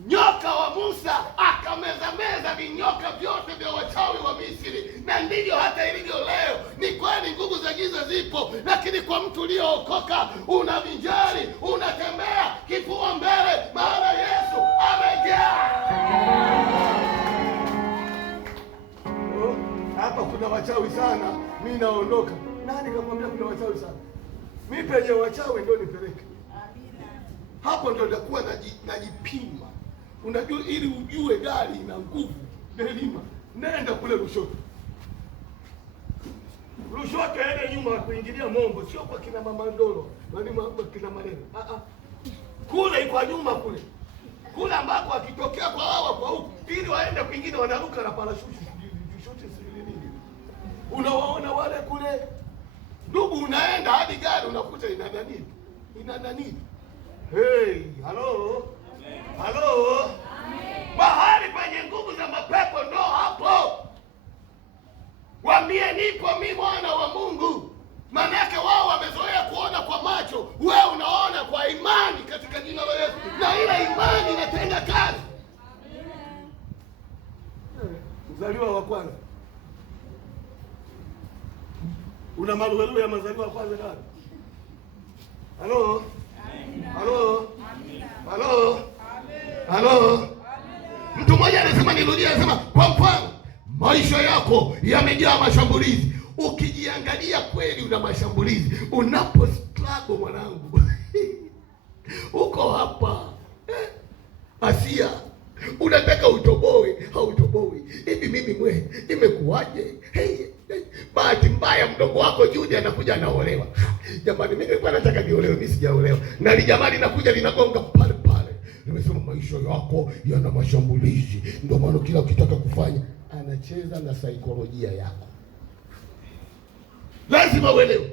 Nyoka wa Musa akameza vinyoka vyote vya wachawi wa Misri, na ndivyo hata ilivyo leo. Ni kweli nguvu za giza zipo, lakini kwa mtu uliookoka unavinjari, unatembea kifua mbele, maana Yesu amejaa. Hapa kuna wachawi sana, mimi naondoka. Nani kamwambia kuna wachawi sana? Mimi penye wachawi ndio nipeleke. Hapo ndio nitakuwa najipima. Unajua ili ujue gari ina nguvu, Delima, nenda kule Lushoto. Lushoto ende nyuma kuingilia Mombo, sio kwa kina mama Ndolo, bali kina Marene. Kule iko nyuma kule. Kule ambako akitokea kwa hawa kwa huku, ili waende kwingine wanaruka na parachute. Unawaona wale kule? Ndugu, unaenda hadi gari unakuta ina nani? Hey, halo. Halo. Mahali penye nguvu za mapepo ndo hapo. Waambie nipo mimi mwana wa Mungu. Maana yake wao wamezoea kuona kwa macho, wewe unaona kwa imani katika jina la Yesu. Na ile imani inatenda kazi. Mzaliwa wa kwanza. Una maluelu ya mazaliwa wa kwanza nani? Halo? Halo? Halo? Halo? Mtu mmoja anasema, nirudie, anasema kwa mfano maisha yako yamejaa mashambulizi. Ukijiangalia kweli una mashambulizi. Unapo struggle mwanangu. Uko hapa. Asia. Unataka utoboe, hautoboe. Hivi mimi imekuwaje? Bahati mbaya mdogo wako Judy anakuja anaolewa. Jamani, mimi nilikuwa nataka niolewe, mimi sijaolewa. Na jamani linakuja linagonga pale pale. Nimesema maisha yako yana mashambulizi. Ndio maana kila ukitaka kufanya anacheza na saikolojia yako. Lazima uelewe.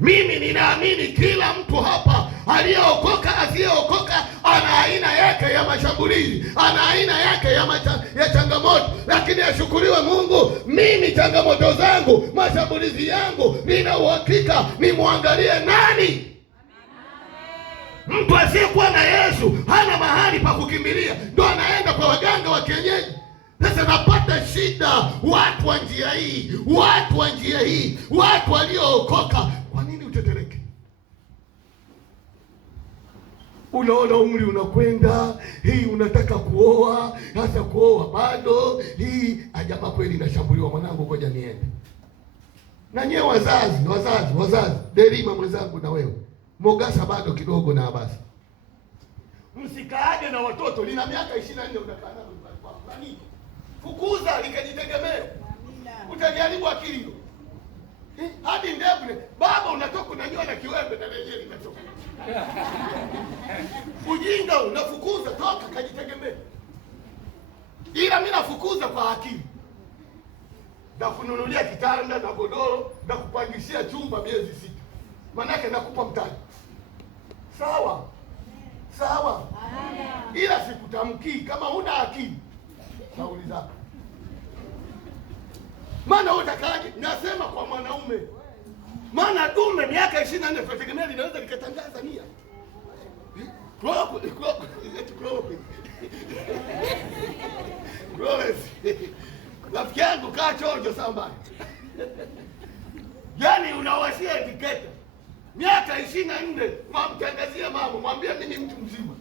Mimi ninaamini kila mtu hapa aliyeokoka, asiyeokoka, ana aina yake ya mashambulizi, ana aina yake ya changamoto, lakini ashukuriwe Mungu, mimi changamoto zangu, mashambulizi yangu, nina uhakika nimwangalie nani? Mtu asiyekuwa na Yesu hana mahali pa kukimbilia, ndo anaenda kwa waganga wa kienyeji. Sasa napata shida, watu wa njia hii, watu waliookoka. Kwa nini utetereke? Unaona umri unakwenda, hii unataka kuoa, hasa kuoa bado, hii ajaba kweli inashambuliwa. Mwanangu, ngoja niende. Na nyewe wazazi, Delima mwenzangu na wewe, Mogasa bado kidogo na Abasi. Msikaaje na watoto, lina miaka 24 unakaa nao kwa nini? Fukuza likajitegemea. Utajaribu akili hiyo. Hadi ndevu baba unatoka unanyoa na kiwembe na lenyewe linatoka. Ujinga unafukuza, toka kajitegemea. Ila mimi nafukuza kwa akili. Nakununulia kitanda na godoro, na kupangishia chumba miezi 6. Manake nakupa mtaji. Sawa? Ila sikutamkii kama huna akili. Nauliza. Maana utakaje? Nasema kwa mwanaume. Maana dume miaka 24 tunategemea linaweza likatangaza nia. Rafiki yangu kaa chonjo sambani. Yaani unawasia etiketa. Miaka 24 mwamtangazia mama, mwambie mimi mtu mzima.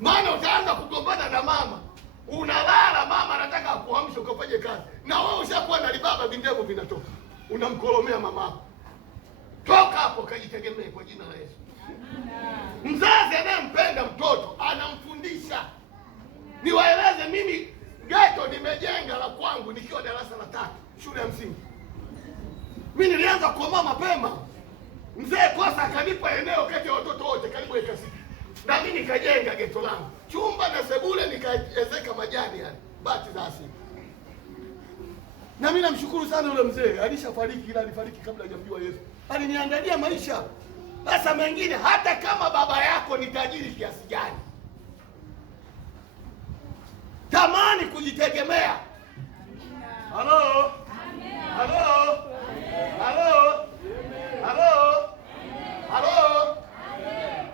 Maana utaanza kugombana na mama. Unalala, mama anataka kuamsha ukafanye kazi, na wewe ushakuwa na libaba, vindevu vinatoka, unamkolomea mamako. Toka hapo, kajitegemee kwa jina la Yesu. Mzazi anayempenda mtoto anamfundisha. Niwaeleze, mimi ghetto nimejenga la kwangu nikiwa darasa la 3 shule ya msingi. Mimi nilianza kuomaa mapema. Mzee Kosa akanipa eneo kati ya watoto wote karibu eka 6. Na mimi nikajenga ghetto langu. Chumba na sebule nikaezeka majani yani, bati za asili. Na mimi namshukuru sana yule mzee, alishafariki, ila alifariki kabla hajamjua Yesu. Aliniangalia maisha. Sasa mengine, hata kama baba yako ni tajiri kiasi gani, tamani kujitegemea. Halo? Halo? Halo? Halo? Halo?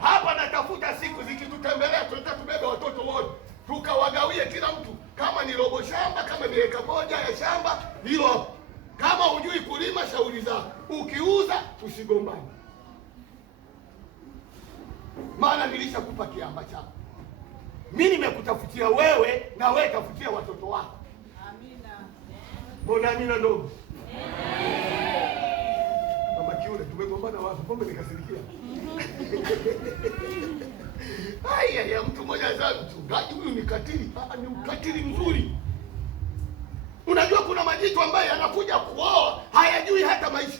Hapa natafuta siku zikitutembelea, tunataka tubebe watoto wote, tukawagawie kila mtu, kama ni robo shamba, kama ni eka moja ya shamba hilo. Kama hujui kulima, shauri zako. Ukiuza usigombane, maana nilishakupa kiamba chako. Mimi nimekutafutia wewe, na wewe tafutia watoto wako. Amina. Mbona amina ndogo? Mama Kiule, tumegombana wapi? Pombe nikasirikia. Haya ya mtu mmoja anasema mchungaji huyu ni katili. Ni ukatili mzuri. Unajua kuna majitu ambaye anakuja kuoa hayajui hata maisha.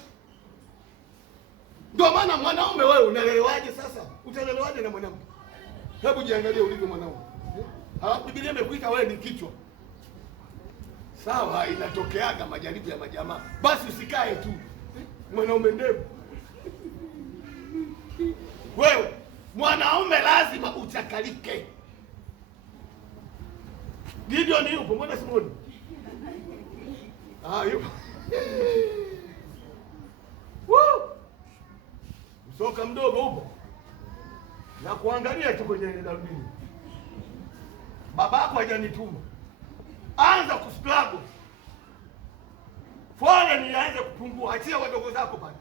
Ndio maana mwanaume wewe unalelewaje sasa? Utalelewaje na mwanamke? Hebu jiangalie ulivyo mwanaume. Biblia imekuita wewe ni kichwa. Sawa, inatokeaga majaribu ya majamaa. Basi usikae tu. Mwanaume ndevu. Wewe mwanaume lazima uchakalike. Gideon yupo, mbona simuoni? Yupo. Msoka mdogo upo. Na kuangalia tu kwenye darubini. Babako hajanituma. Anza kustruggle. Fole ni aanze kupungua, achia wadogo zako pale.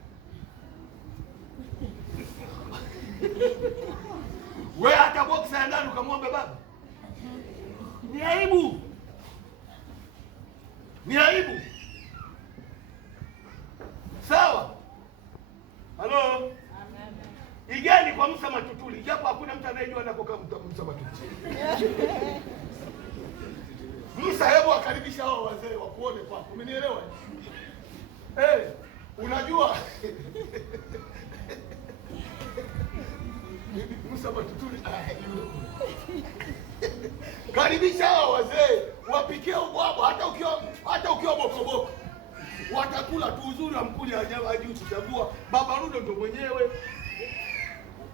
Wewe hata boxa ya ndani ukamwombe baba. Ni aibu. Ni aibu. Sawa? Halo? Amen. Igeni kwa Musa Matutuli, japo hakuna mtu anayejua anakokaa Musa Matutuli. Musa, hebu wakaribisha hao wazee wakuone kwako. Umenielewa? Unajua Musa Matutuli karibisha hao wazee, wapikie ubwabwa, hata ukiwa bokoboko. Watakula tu, uzuri wa mkuli hajui kuchagua. Baba Rudo ndo mwenyewe.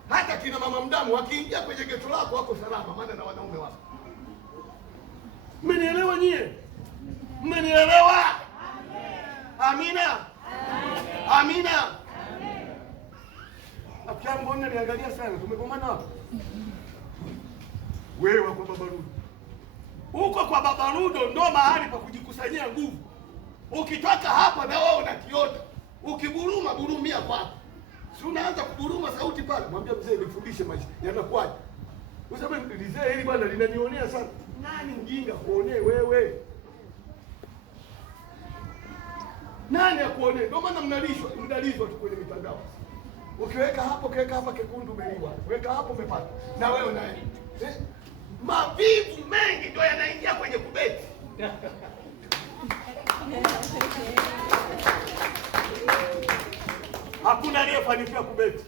Hata kina mama Mdamu wakiingia kwenye geto lako wako salama, maana na wanaume wako. Mmenielewa nyie? Mmenielewa? Amina. Amina. Afikia mbona niangalia sana, tumegombana hapo. Wewe kwa Baba Rudo. Huko kwa Baba Rudo ndo mahali pa kujikusanyia nguvu. Ukitoka hapa na wewe unakiota. Ukiburuma burumia kwako. Si unaanza kuburuma sauti pale, mwambie mzee nifundishe maisha. Yanakuaje? Useme mzee hili bwana linanionea sana. Nani mjinga kuonee wewe? Nani akuonee? Ndio maana mnalizwa tu kwenye mitandao. Ukiweka hapo, kaweka hapa kekundu umeliwa. Weka hapo umepata. Na wewe naye. Mavivu mengi ndio yanaingia kwenye kubeti. Hakuna aliyefanikiwa kubeti.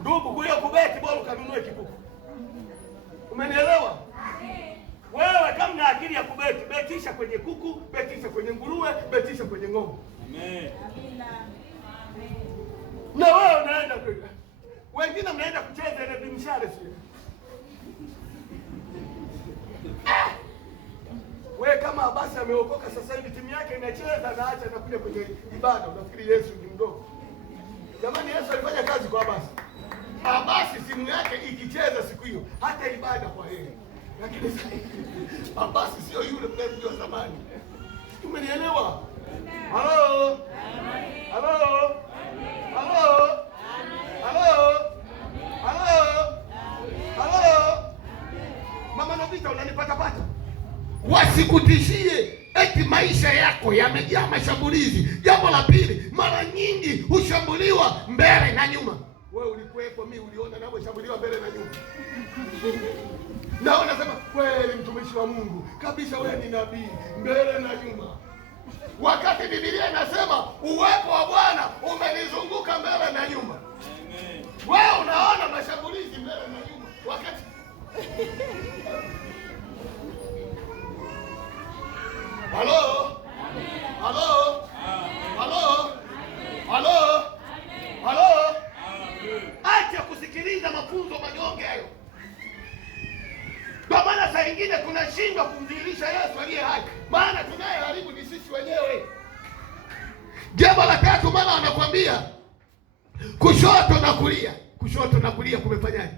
Ndugu, kwa hiyo kubeti bora ukanunue kikuku. Umenielewa? Wewe kama una akili ya kubeti, betisha kwenye kuku, betisha kwenye nguruwe, betisha kwenye ng'ombe. Amen. Na wewe unaenda kwenye. Wengine mnaenda kucheza ile bimshare sio? Wewe kama Abasi ameokoka sasa hivi timu yake inacheza na acha na kuja kwenye ibada, unafikiri Yesu ni mdogo? Jamani, Yesu alifanya kazi kwa Abasi. Abasi simu yake ikicheza siku hiyo, hata ibada kwa yeye. Lakini sasa Abasi sio yule mnayemjua zamani. Umenielewa? Halo? Halo? Halo? Halo? Halo? Halo? mafuta unanipatapata. Wasikutishie eti maisha yako yamejaa mashambulizi. Jambo la pili, mara nyingi hushambuliwa mbele na nyuma. Wewe ulikuwepo, mimi uliona nao shambuliwa mbele na nyuma. Na unasema kweli mtumishi wa Mungu kabisa, wewe ni nabii, mbele na nyuma. Wakati Biblia inasema uwepo wa Bwana umenizunguka mbele na nyuma. Wewe unaona mashambulizi mbele na nyuma wakati Halo? Halo? Halo? Halo? Halo? Acha kusikiliza mafunzo manyonge hayo. Kwa maana saa ingine tunashindwa kumdhihirisha Yesu aliye hai. Maana tunayeharibu ni sisi wenyewe. Jambo la tatu, maana anakuambia kushoto na kulia. Kushoto na kulia kumefanyaje?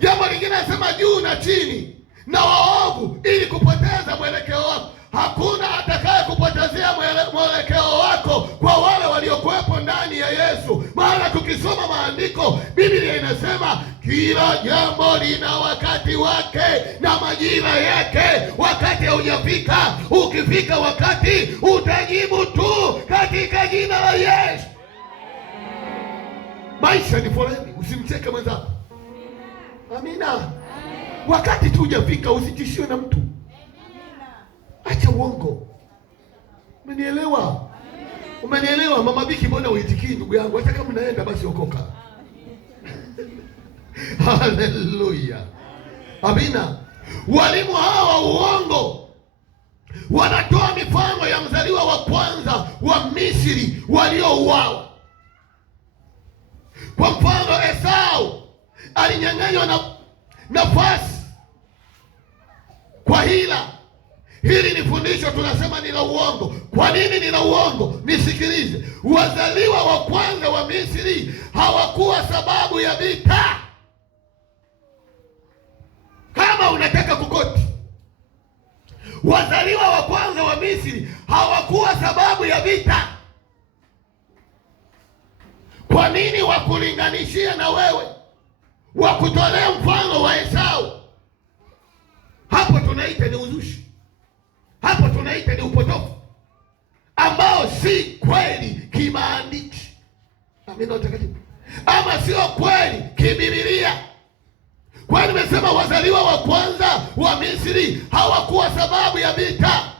Jambo lingine anasema juu na chini na waovu, ili kupoteza mwelekeo wako. Hakuna atakaye kupotezea mwelekeo wako kwa wale waliokuwepo ndani ya Yesu. Maana tukisoma maandiko, Biblia inasema kila jambo lina wakati wake na majira yake. Wakati haujafika, ukifika wakati utajibu tu katika jina la Yesu. Maisha ni foleni, usimcheke mwenzako. Amina. Wakati tu hujafika, usitishiwe na mtu. Acha uongo. Umenielewa? Umenielewa? Mama Biki, mbona uitikii ndugu yangu? Hata kama unaenda basi okoka. Haleluya. Amina. Walimu hawa uongo wanatoa mifano ya mzaliwa wa kwanza wa Misri waliouawa. Kwa mfano, Esau alinyang'anywa nafasi kwa hila. Hili ni fundisho tunasema ni la uongo. Kwa nini ni la uongo? Nisikilize. Wazaliwa wa kwanza wa Misri hawakuwa sababu ya vita. Kama unataka kukoti, wazaliwa wa kwanza wa Misri hawakuwa sababu ya vita. Kwa nini wakulinganishia na wewe, wakutolea mfano wa Esau? Hapo tunaita ni uzushi. Hapo tunaita ni upotofu ambao si kweli kimaandishi. Amina utakatifu. Ama sio kweli kibibilia. Kwa nini nimesema wazaliwa wa kwanza wa Misri hawakuwa sababu ya vita?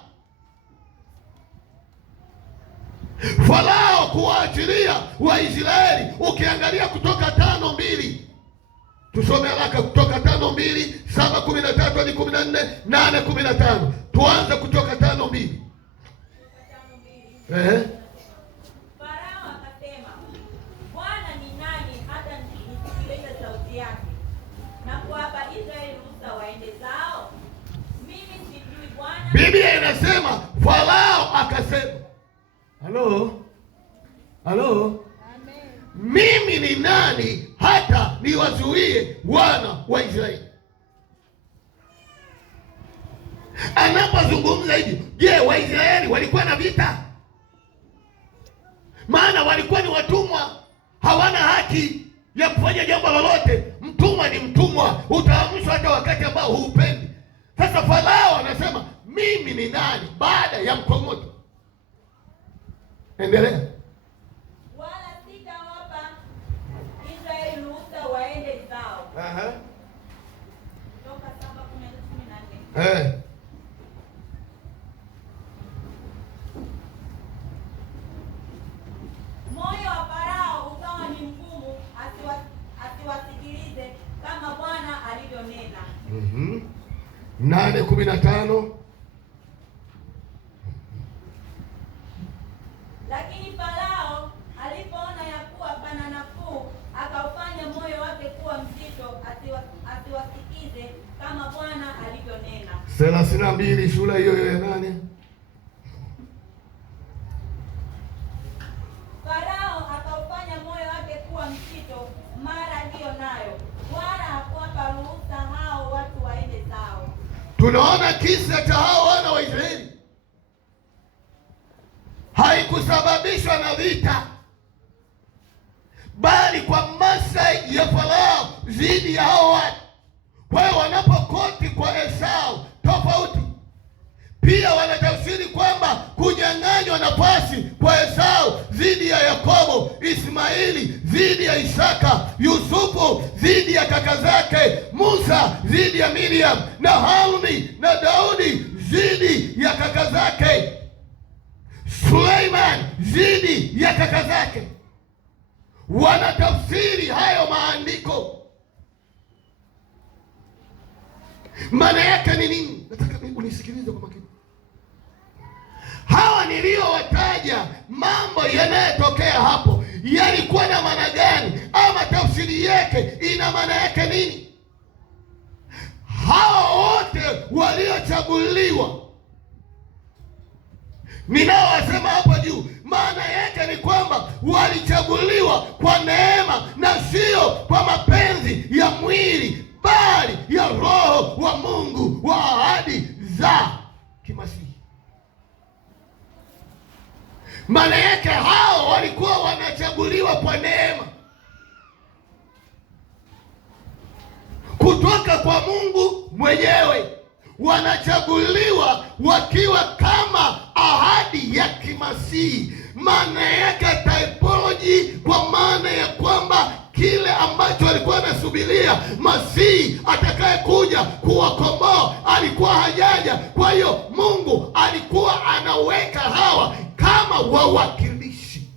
Farao kuwaachilia Waisraeli, ukiangalia Kutoka 5:2. Tusome haraka Kutoka 5:2, 7:13 hadi 14, 8:15. Tuanze Kutoka 5:2. Farao akasema, Bwana ni nani hata nisikilize sauti yake na kuwapa Israeli ruhusa waende zao? Mimi sijui Bwana. Biblia inasema Farao akasema, Halo? Mimi ni nani hata niwazuie wana wa Israeli? Anapozungumza hivi, je, Waisraeli walikuwa na vita? Maana walikuwa ni watumwa, hawana haki ya kufanya jambo lolote. Mtumwa ni mtumwa, utaamshwa hata wakati ambao huupendi. Sasa Farao anasema mimi ni nani baada ya mkongoto? Endelea. Wala sitawapa Israeli ruhusa waende zao. Kutoka 7:14. Moyo wa Farao ukawa ni mgumu, asiwasikilize kama Bwana alivyonena. 8:15. Lakini Farao alipoona ya kuwa pana nafuu, akaufanya moyo wake kuwa mzito, asiwasikize kama Bwana alivyonena. 32 shule hiyo ya nane. Farao akaufanya moyo wake kuwa mzito, mara ndiyo nayo, wala hakuwapa ruhusa hao watu waende zao. Tunaona kisa cha hao wana wa Israeli haikusababishwa na vita, bali kwa maslahi ya Farao dhidi ya hao watu. Kwa hiyo wanapokoti kwa Esau tofauti. Pia wanatafsiri kwamba kunyang'anywa nafasi kwa Esau dhidi ya Yakobo, Ismaili dhidi ya Isaka, Yusufu dhidi ya kaka zake, Musa dhidi ya Miriam, na Haruni na Daudi dhidi ya kaka zake, Suleiman dhidi ya kaka zake. Wanatafsiri hayo maandiko. Maana yake ni nini? Nataka unisikilize kwa makini. Hawa niliowataja, mambo yanayotokea hapo yalikuwa na maana gani, ama tafsiri yake ina maana yake nini? Hawa wote waliochaguliwa ninaowasema hapa juu, maana yake ni kwamba walichaguliwa kwa neema na sio kwa mapenzi ya mwili, bali ya Roho wa Mungu wa ahadi za kimasihi. Maana yake hao walikuwa wanachaguliwa kwa neema kutoka kwa Mungu mwenyewe. Wanachaguliwa wakiwa kama ahadi ya kimasihi. Maana yake typology, kwa maana ya kwamba kile ambacho alikuwa anasubiria Masihi atakaye kuja kuwakomboa alikuwa hajaja. Kwa hiyo Mungu alikuwa anaweka hawa kama wawakilishi.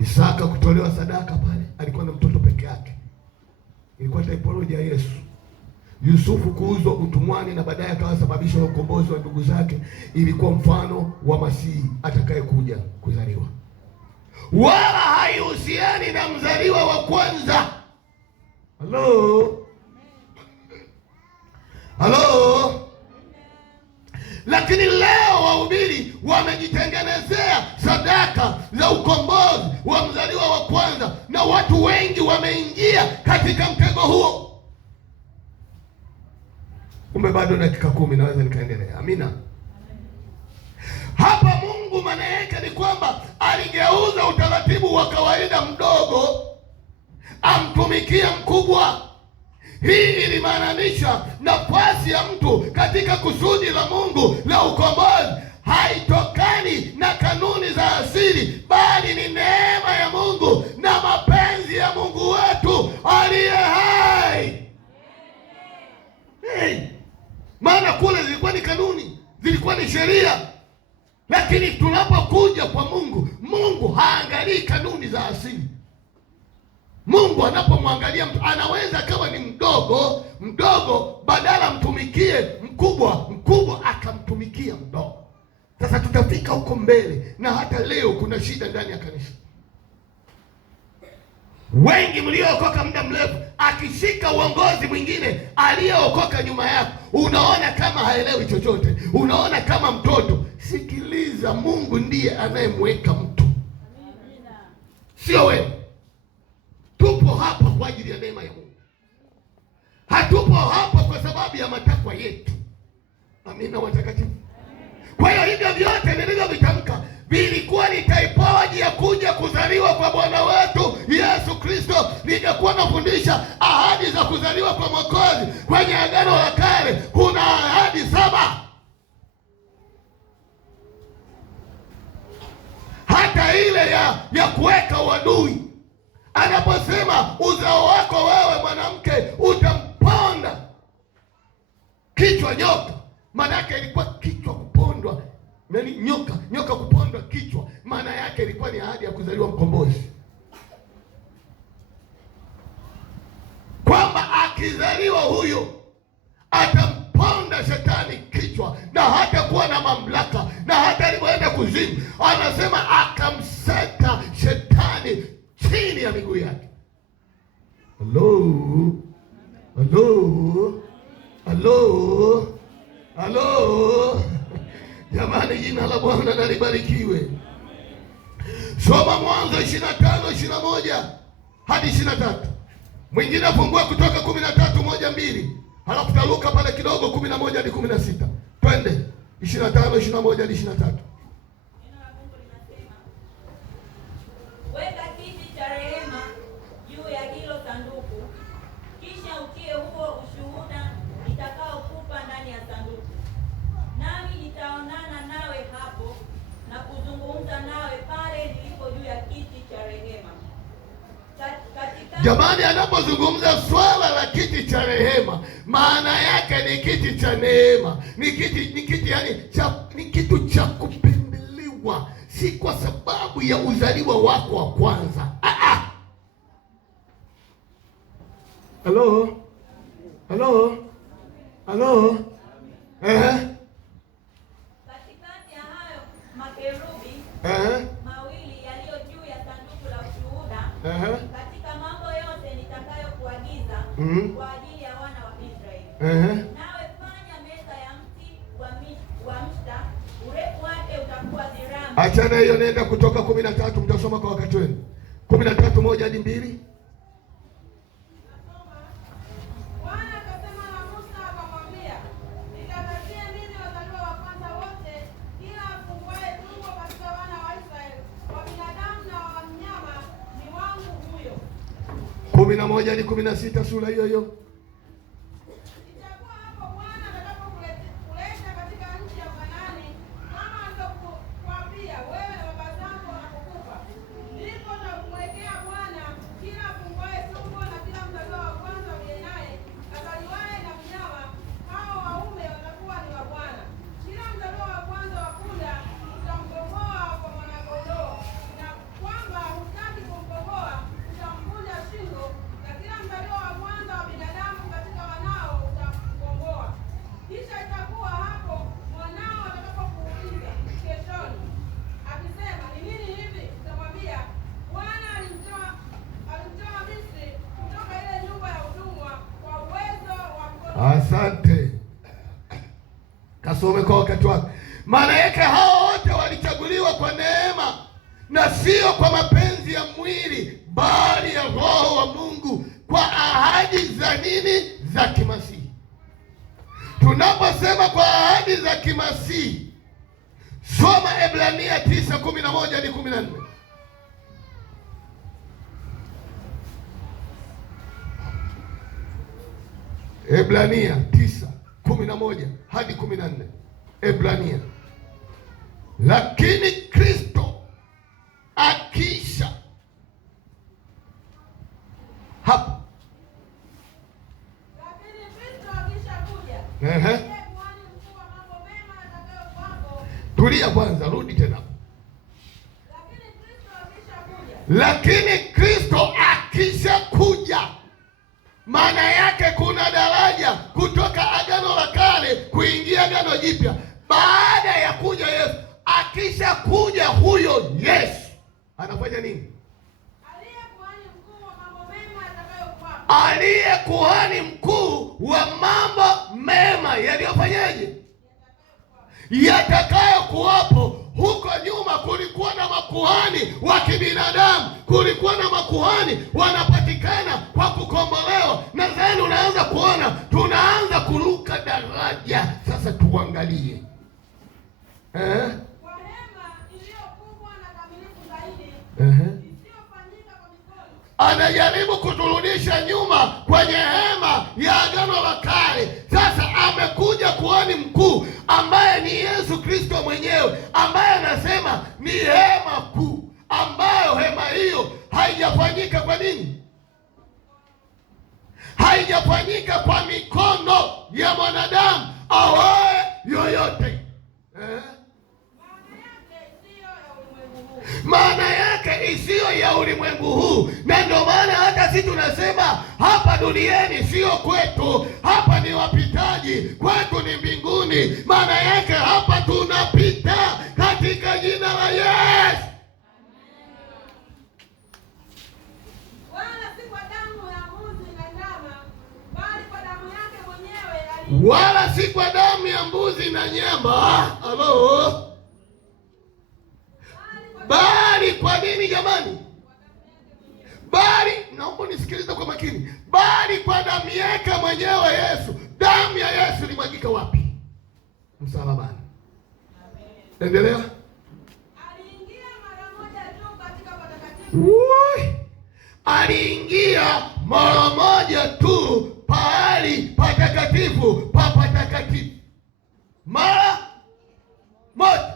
Isaka kutolewa sadaka pale, alikuwa na mtoto peke yake, ilikuwa typology ya Yesu. Yusufu kuuzwa utumwani na baadaye akawa sababisho la ukombozi wa ndugu zake, ilikuwa mfano wa Masihi atakaye kuja kuzaliwa. Wala haihusiani na mzaliwa wa kwanza. Halo. Lakini leo wahubiri wamejitengenezea sadaka za ukombozi wa mzaliwa wa kwanza, na watu wengi wameingia katika mtego huo. Kumbe bado dakika 10 naweza nikaendelea. Amina. Hapa Mungu maana yake ni kwamba aligeuza utaratibu wa kawaida mdogo amtumikie mkubwa. Hii ilimaanisha nafasi ya mtu katika kusudi la Mungu la ukombozi haitokani na kanuni za asili, bali ni neema ya Mungu na mapenzi ya Mungu wetu aliye hai. Maana kule zilikuwa ni kanuni, zilikuwa ni sheria. Lakini tunapokuja kwa Mungu, Mungu haangalii kanuni za asili. Mungu anapomwangalia mtu, anaweza kama ni mdogo, badala mtumikie mkubwa akamtumikia mdogo. Sasa tutafika huko mbele, na hata leo kuna shida ndani ya kanisa. Wengi mliookoka muda mrefu, akishika uongozi mwingine aliyeokoka nyuma yako, unaona kama haelewi chochote, unaona kama mtoto. Sikiliza, Mungu ndiye anayemweka mtu, sio wewe. Tupo hapa kwa ajili ya neema ya Mungu, hatupo hapa kwa sababu ya matakwa yetu. Amina watakatifu. Kwa hiyo hivyo vyote nilivyovitamka vilikuwa ni typology ya kuja kuzaliwa kwa Bwana wetu Yesu Kristo. Ningekuwa nafundisha ahadi za kuzaliwa kwa Mwokozi kwenye Agano la Kale, kuna ahadi 7. Hata ile ya kuweka uadui, anaposema uzao wako wewe mwanamke utamponda kichwa nyoka, maana yake ilikuwa kichwa kupondwa. Yaani nyoka kupondwa kichwa, maana yake ilikuwa ni ahadi ya kuzaliwa mkombozi, kwamba akizaliwa huyo atamponda shetani kichwa, na hata kuwa na mamlaka. Na hata alipoenda kuzimu, anasema akamseta shetani chini ya miguu yake. Halo. Jamani, jina la Bwana na libarikiwe. Soma Mwanzo 25:21 hadi 23. Mwingine afungua Kutoka 13:1-2. Halafu taruka pale kidogo 11 hadi 16. Twende 25:21 hadi 23. Neno la Mungu linasema, weka kiti cha rehema juu ya hilo sanduku, Jamani, anapozungumza swala la kiti cha rehema, maana yake ni kiti cha neema, ni kiti yani ni kitu cha kupendelewa, si kwa sababu ya uzaliwa wako wa kwanza. Hello? Katikati ya hayo makerubi mawili yaliyo juu ya sanduku la ushuhuda, katika mambo yote nitakayokuagiza kwa ajili ya wana wa Israeli. Nawe fanya meza ya mti wa mshta, urefu wake utakuwa dhiraa. Achana hiyo, nenda Kutoka 13, mtasoma kwa wakati wenu. 13:1 hadi 2. na moja hadi 16, sura hiyo hiyo. Itakuwa hapo Bwana atakapokuleta katika nchi ya Kanaani, kama alivyokuapia wewe na baba zako wanapokufa, ndipo utakumwekea Bwana kila afunguaye tumbo na kila mzaliwa wa kwanza aliye naye azaliwaye na mnyama, hao waume watakuwa ni wa Bwana. Kila mzaliwa wa kwanza wa punda utamkomboa kwa mwana-kondoo, na kwamba hutaki kumkomboa utamvunja shingo, na kila mzaliwa wa kwanza wa binadamu katika wanao utamkomboa. Kisha itakuwa hapo mwanao atakapokuuliza keshoni akisema, ni nini hivi? Utamwambia, Bwana alimtoa Misri kutoka ile nyumba ya utumwa kwa uwezo wa mkono. Asante. Kasome kwa wakati wake. Maana yake hao wote walichaguliwa kwa neema na sio kwa mapenzi ya mwili, bali ya Roho wa Mungu, kwa ahadi za nini? Za kimasihi. Tunaposema kwa ahadi za kimasihi, soma Ebrania 9:11 hadi 14. Ebrania 9:11 hadi 14. Ebrania. Lakini Kristo akisha hapa. Lakini Kristo akishakuja, kuhani mkuu wa mambo mema atakayokuwako. Tulia kwanza, rudi tena. Lakini Kristo akishakuja. Lakini Kristo akishakuja, maana yake kuna daraja kutoka Agano la Kale kuingia Agano Jipya. Baada ya kuja Yesu, akishakuja huyo Yesu anafanya nini? Aliye kuhani mkuu wa mambo mema atakayokuwako. Aliye kuhani mkuu wa mambo mema yaliyofanyaje? Yatakayokuwapo. Huko nyuma kulikuwa na makuhani wa kibinadamu, kulikuwa na makuhani wanapatikana kwa kukombolewa. Na zaidi unaanza kuona tunaanza kuruka daraja. Sasa tuangalie Kwa hema iliyo kubwa na kamilifu zaidi, isiyofanyika kwa mikono. Anajaribu kuturudisha nyuma kwenye hema ya Agano la Kale. Sasa amekuja kuhani mkuu ambaye ni Yesu Kristo mwenyewe, ambaye anasema ni hema kuu, ambayo hema hiyo haijafanyika kwa nini? Haijafanyika kwa mikono ya mwanadamu awaye yoyote. Maana yake isiyo ya ulimwengu huu. Na ndio maana hata sisi tunasema hapa duniani sio kwetu, hapa ni wapitaji, kwetu ni mbinguni. Maana yake hapa tunapita katika jina la Yesu. Wala si kwa damu ya mbuzi na ndama, bali kwa damu yake mwenyewe. Wala si kwa damu ya mbuzi na nyama. Halo. Bali kwa nini jamani? Bali, naomba nisikilize kwa makini. Bali kwa damu yake mwenyewe Yesu. Damu ya Yesu ilimwagika wapi? Msalabani. Endelea. Aliingia mara moja tu katika patakatifu. Aliingia mara moja tu pahali patakatifu pa patakatifu. Mara moja.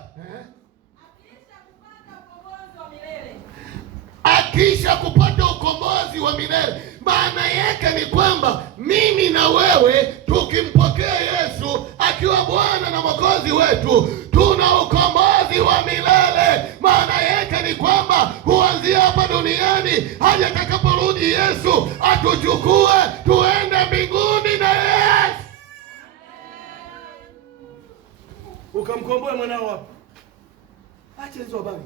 Akisha kupata ukombozi wa milele. Maana yake ni kwamba mimi na wewe tukimpokea Yesu akiwa Bwana na Mwokozi wetu, tuna ukombozi wa milele. Maana yake ni kwamba kuanzia hapa duniani hadi atakaporudi Yesu atuchukue tuende mbinguni na Yesu. Ukamkomboe mwanao wapi? Acha hizo habari.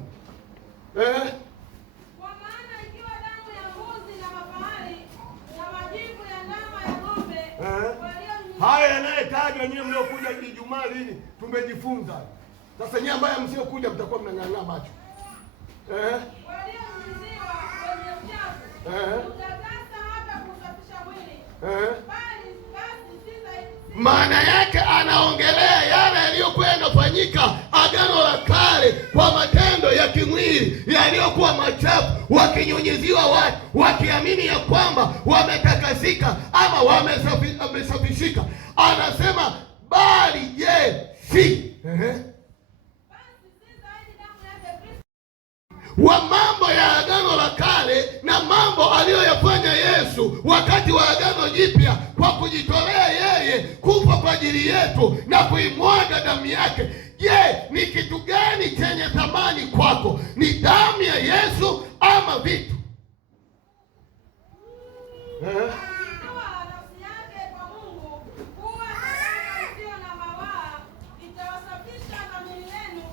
Kwa maana ikiwa damu ya mbuzi na mafahali na majivu ya ndama ya ng'ombe haya yanayetajwa nyinyi mliokuja Ijumaa lini tumejifunza. Sasa nyinyi ambaye msiokuja mtakuwa mnang'ang'ana macho. walionyunyiziwa kwenye uchafu utakasa hata kusafisha mwili. Bali basi si zaidi. Maana yake anaongelea yale yaliyokuwa yanafanyika Agano la Kale kwa matendo ya kimwili yaliyokuwa machafu, wakinyunyiziwa watu wakiamini ya kwamba wametakasika ama wamesafishika. Anasema bali je, si wa mambo ya Agano la Kale na mambo aliyoyafanya Yesu wakati wa Agano Jipya kwa kujitolea yeye kufa kwa ajili yetu na kuimwaga damu yake. Je, ni kitu gani chenye thamani kwako? Ni damu ya Yesu ama vitu? Nafsi yake kwa Mungu kuwa sadaka isiyo na mawaa itawasafisha na miili yenu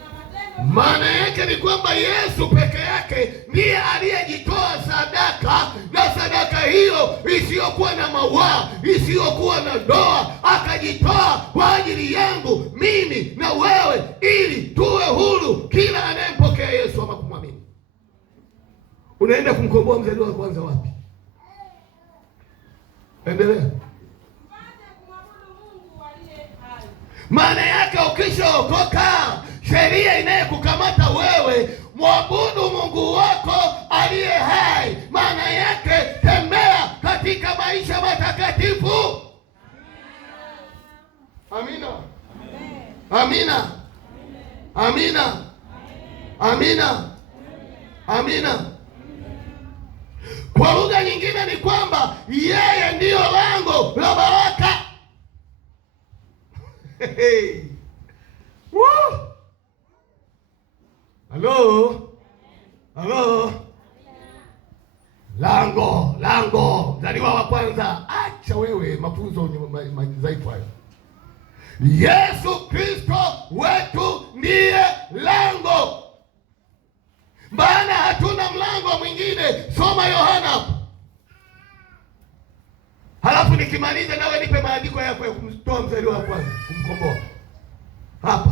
na matendo. Maana yake ni kwamba Yesu peke yake ndiye aliyejitoa sadaka, na sadaka hiyo isiyokuwa na mawaa, isiyokuwa na doa, akajitoa kwa ajili yangu mimi na wewe, ili tuwe huru kila anayempokea Yesu ama kumwamini. Unaenda kumkomboa mzaliwa wa kwanza wapi? Endelea. Maana yake ukishaokoka, sheria inayekukamata wewe, mwabudu Mungu wako aliye hai. Maana yake tembea katika maisha matakatifu. Amina. Amina. Amina. Amina. Amina. Kwa lugha nyingine ni kwamba yeye ndiyo lango la baraka. Halo? Halo? Lango, mzaliwa wa kwanza. Acha wewe mafunzo dhaifu hayo. Yesu Kristo wetu ndiye lango. Maana hatuna mlango mwingine. Soma Yohana hapo. Halafu nikimaliza nawe nipe maandiko yako ya kumtoa mzaliwa wa kwanza, kumkomboa. Hapa.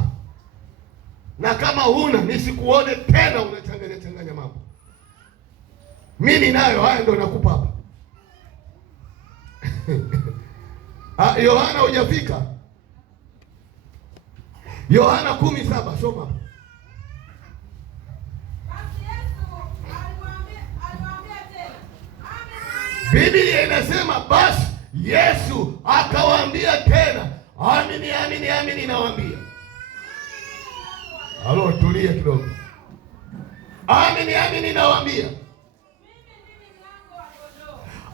Na kama huna nisikuone tena unachanganya mambo. Mimi nayo haya ndio nakupa hapa. Yohana hujafika. Yohana 17 soma. Biblia inasema basi Yesu akawaambia tena, amini amini amini nawaambia. Halo, tulia kidogo. Amini amini nawaambia.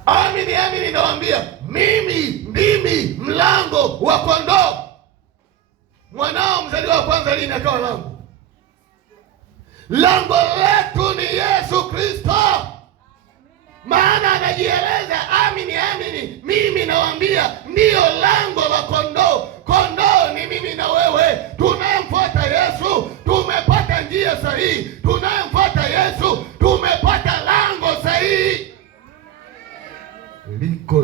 Amini amini nawaambia, mimi ndimi mlango wa kondoo. Mwanao mzaliwa wa kwanza lini akawa lango? Lango letu ni Yesu Kristo. Maana anajieleza, amini amini mimi nawaambia, ndiyo lango la kondoo. Kondoo ni mimi na wewe. Tunayemfuata Yesu tumepata njia sahihi. Tunayemfuata Yesu tumepata lango sahihi. Liko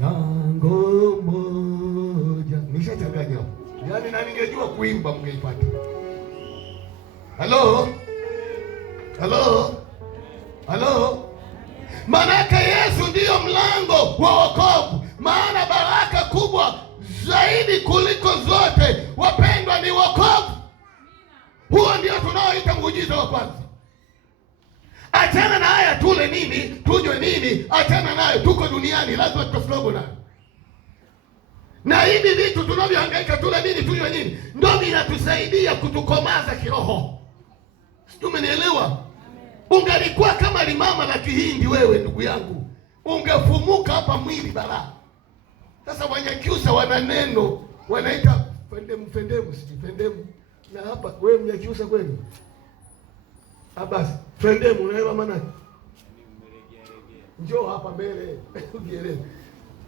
lango moja. Nishachanganya hapo. Yaani na ningejua kuimba mngeipata. Halo? Halo? Halo? Maana Yesu ndiyo mlango wa wokovu. Maana baraka kubwa zaidi kuliko zote, wapendwa, ni wokovu. Huo ndio tunaoita muujiza wa kwanza. Achana na haya, tule nini, tunywe nini, achana nayo. Tuko duniani, lazima tutaflogo nayo. Na hivi vitu tunavyohangaika, tule nini, tunywe nini, ndio vinatusaidia kutukomaza kiroho. Tumenielewa? Ungalikuwa kama limama la Kihindi wewe ndugu yangu, ungefumuka hapa mwili balaa. Sasa Wanyakyusa wana neno wanaita fendemu, sijui na hapa wewe Mnyakyusa kweli? Basi fendemu unaelewa maana? Njoo hapa mbele ujieleze.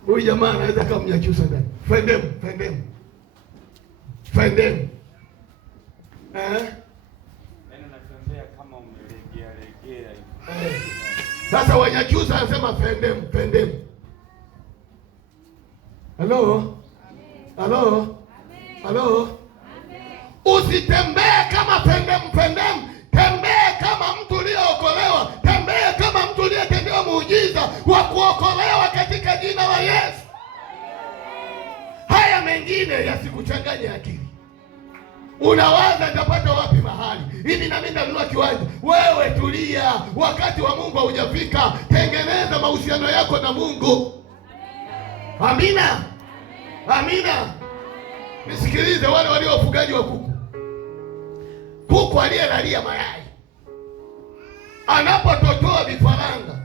Huyu jamaa anaweza kama Mnyakyusa ndani. Fendemu. Natembea kama umelegea hivi. Sasa Wanyakyusa anasema fendemu. Halo. Usitembee kama fendemu. Tembea kama mtu uliyookolewa. Tembea kama mtu uliyetendewa muujiza wa kuokolewa katika jina la Yesu. Haya mengine yasikuchanganye akili. Unawaza nitapata wapi mahali hivi, na mimi nanunua kiwanja. Wewe tulia, wakati wa Mungu haujafika. Tengeneza mahusiano yako na Mungu. Amina. Nisikilize, wale walio wafugaji wa kuku aliyelalia mayai anapototoa vifaranga,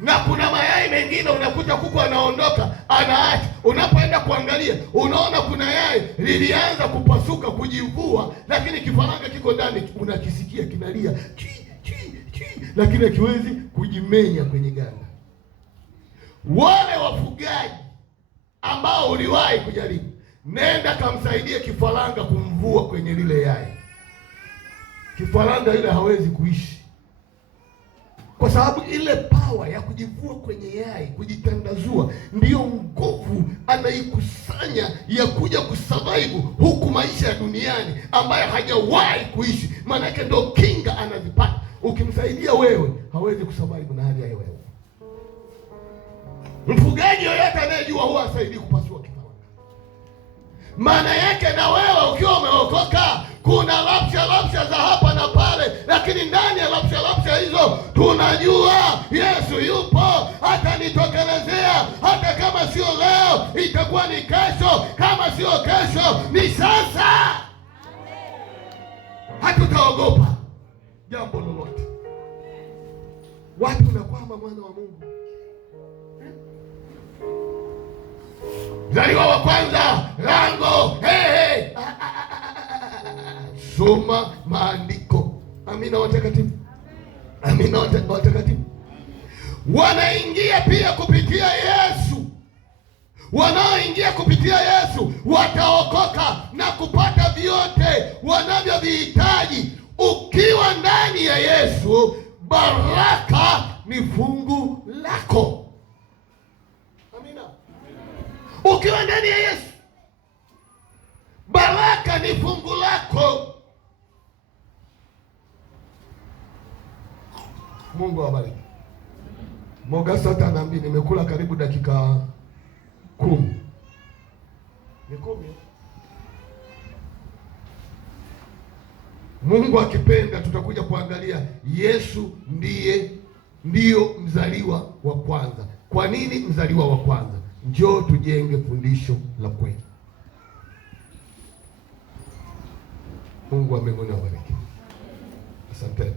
na kuna mayai mengine unakuta kuku anaondoka anaacha. Unapoenda kuangalia unaona kuna yai lilianza kupasuka kujivua, lakini kifaranga kiko ndani, unakisikia kinalia chi, lakini hakiwezi kujimenya kwenye ganda. Wale wafugaji ambao uliwahi kujaribu, nenda kamsaidie kifaranga kumvua kwenye lile yai. Kifaranga ile hawezi kuishi, kwa sababu ile pawa ya kujivua kwenye yai, kujitandazua, ndiyo nguvu anaikusanya ya kuja kusurvive huku maisha ya duniani ambayo hajawahi kuishi. Maana yake ndio kinga anazipata. Ukimsaidia wewe, hawezi kusurvive na hali ya wewe. Mfugaji yoyote anayejua huwa hasaidii kupasua kifaranga. Maana yake na wewe ukiwa umeokoka, kuna lapsha za hapa na pale, lakini ndani ya lapsha hizo tunajua Yesu yupo, atanitokelezea. Hata kama sio leo, itakuwa ni kesho. Kama sio kesho, ni sasa. Hatutaogopa jambo lolote. Watu unakwama mwana wa Mungu, mzaliwa wa kwanza, lango. Soma maandiko. Amina watakatifu. Wanaingia pia kupitia Yesu. Wanaoingia kupitia Yesu wataokoka na kupata vyote wanavyovihitaji. Ukiwa ndani ya Yesu, baraka ni fungu lako. Amina. Ukiwa ndani ya Yesu, baraka ni fungu lako. Mungu awabariki. Mogasa tanambi, nimekula karibu dakika 10. Ni 10. Mungu akipenda tutakuja kuangalia Yesu ndiyo mzaliwa wa kwanza. Kwa nini mzaliwa wa kwanza? Njoo tujenge fundisho la kweli. Mungu wa mbinguni awabariki. Asante.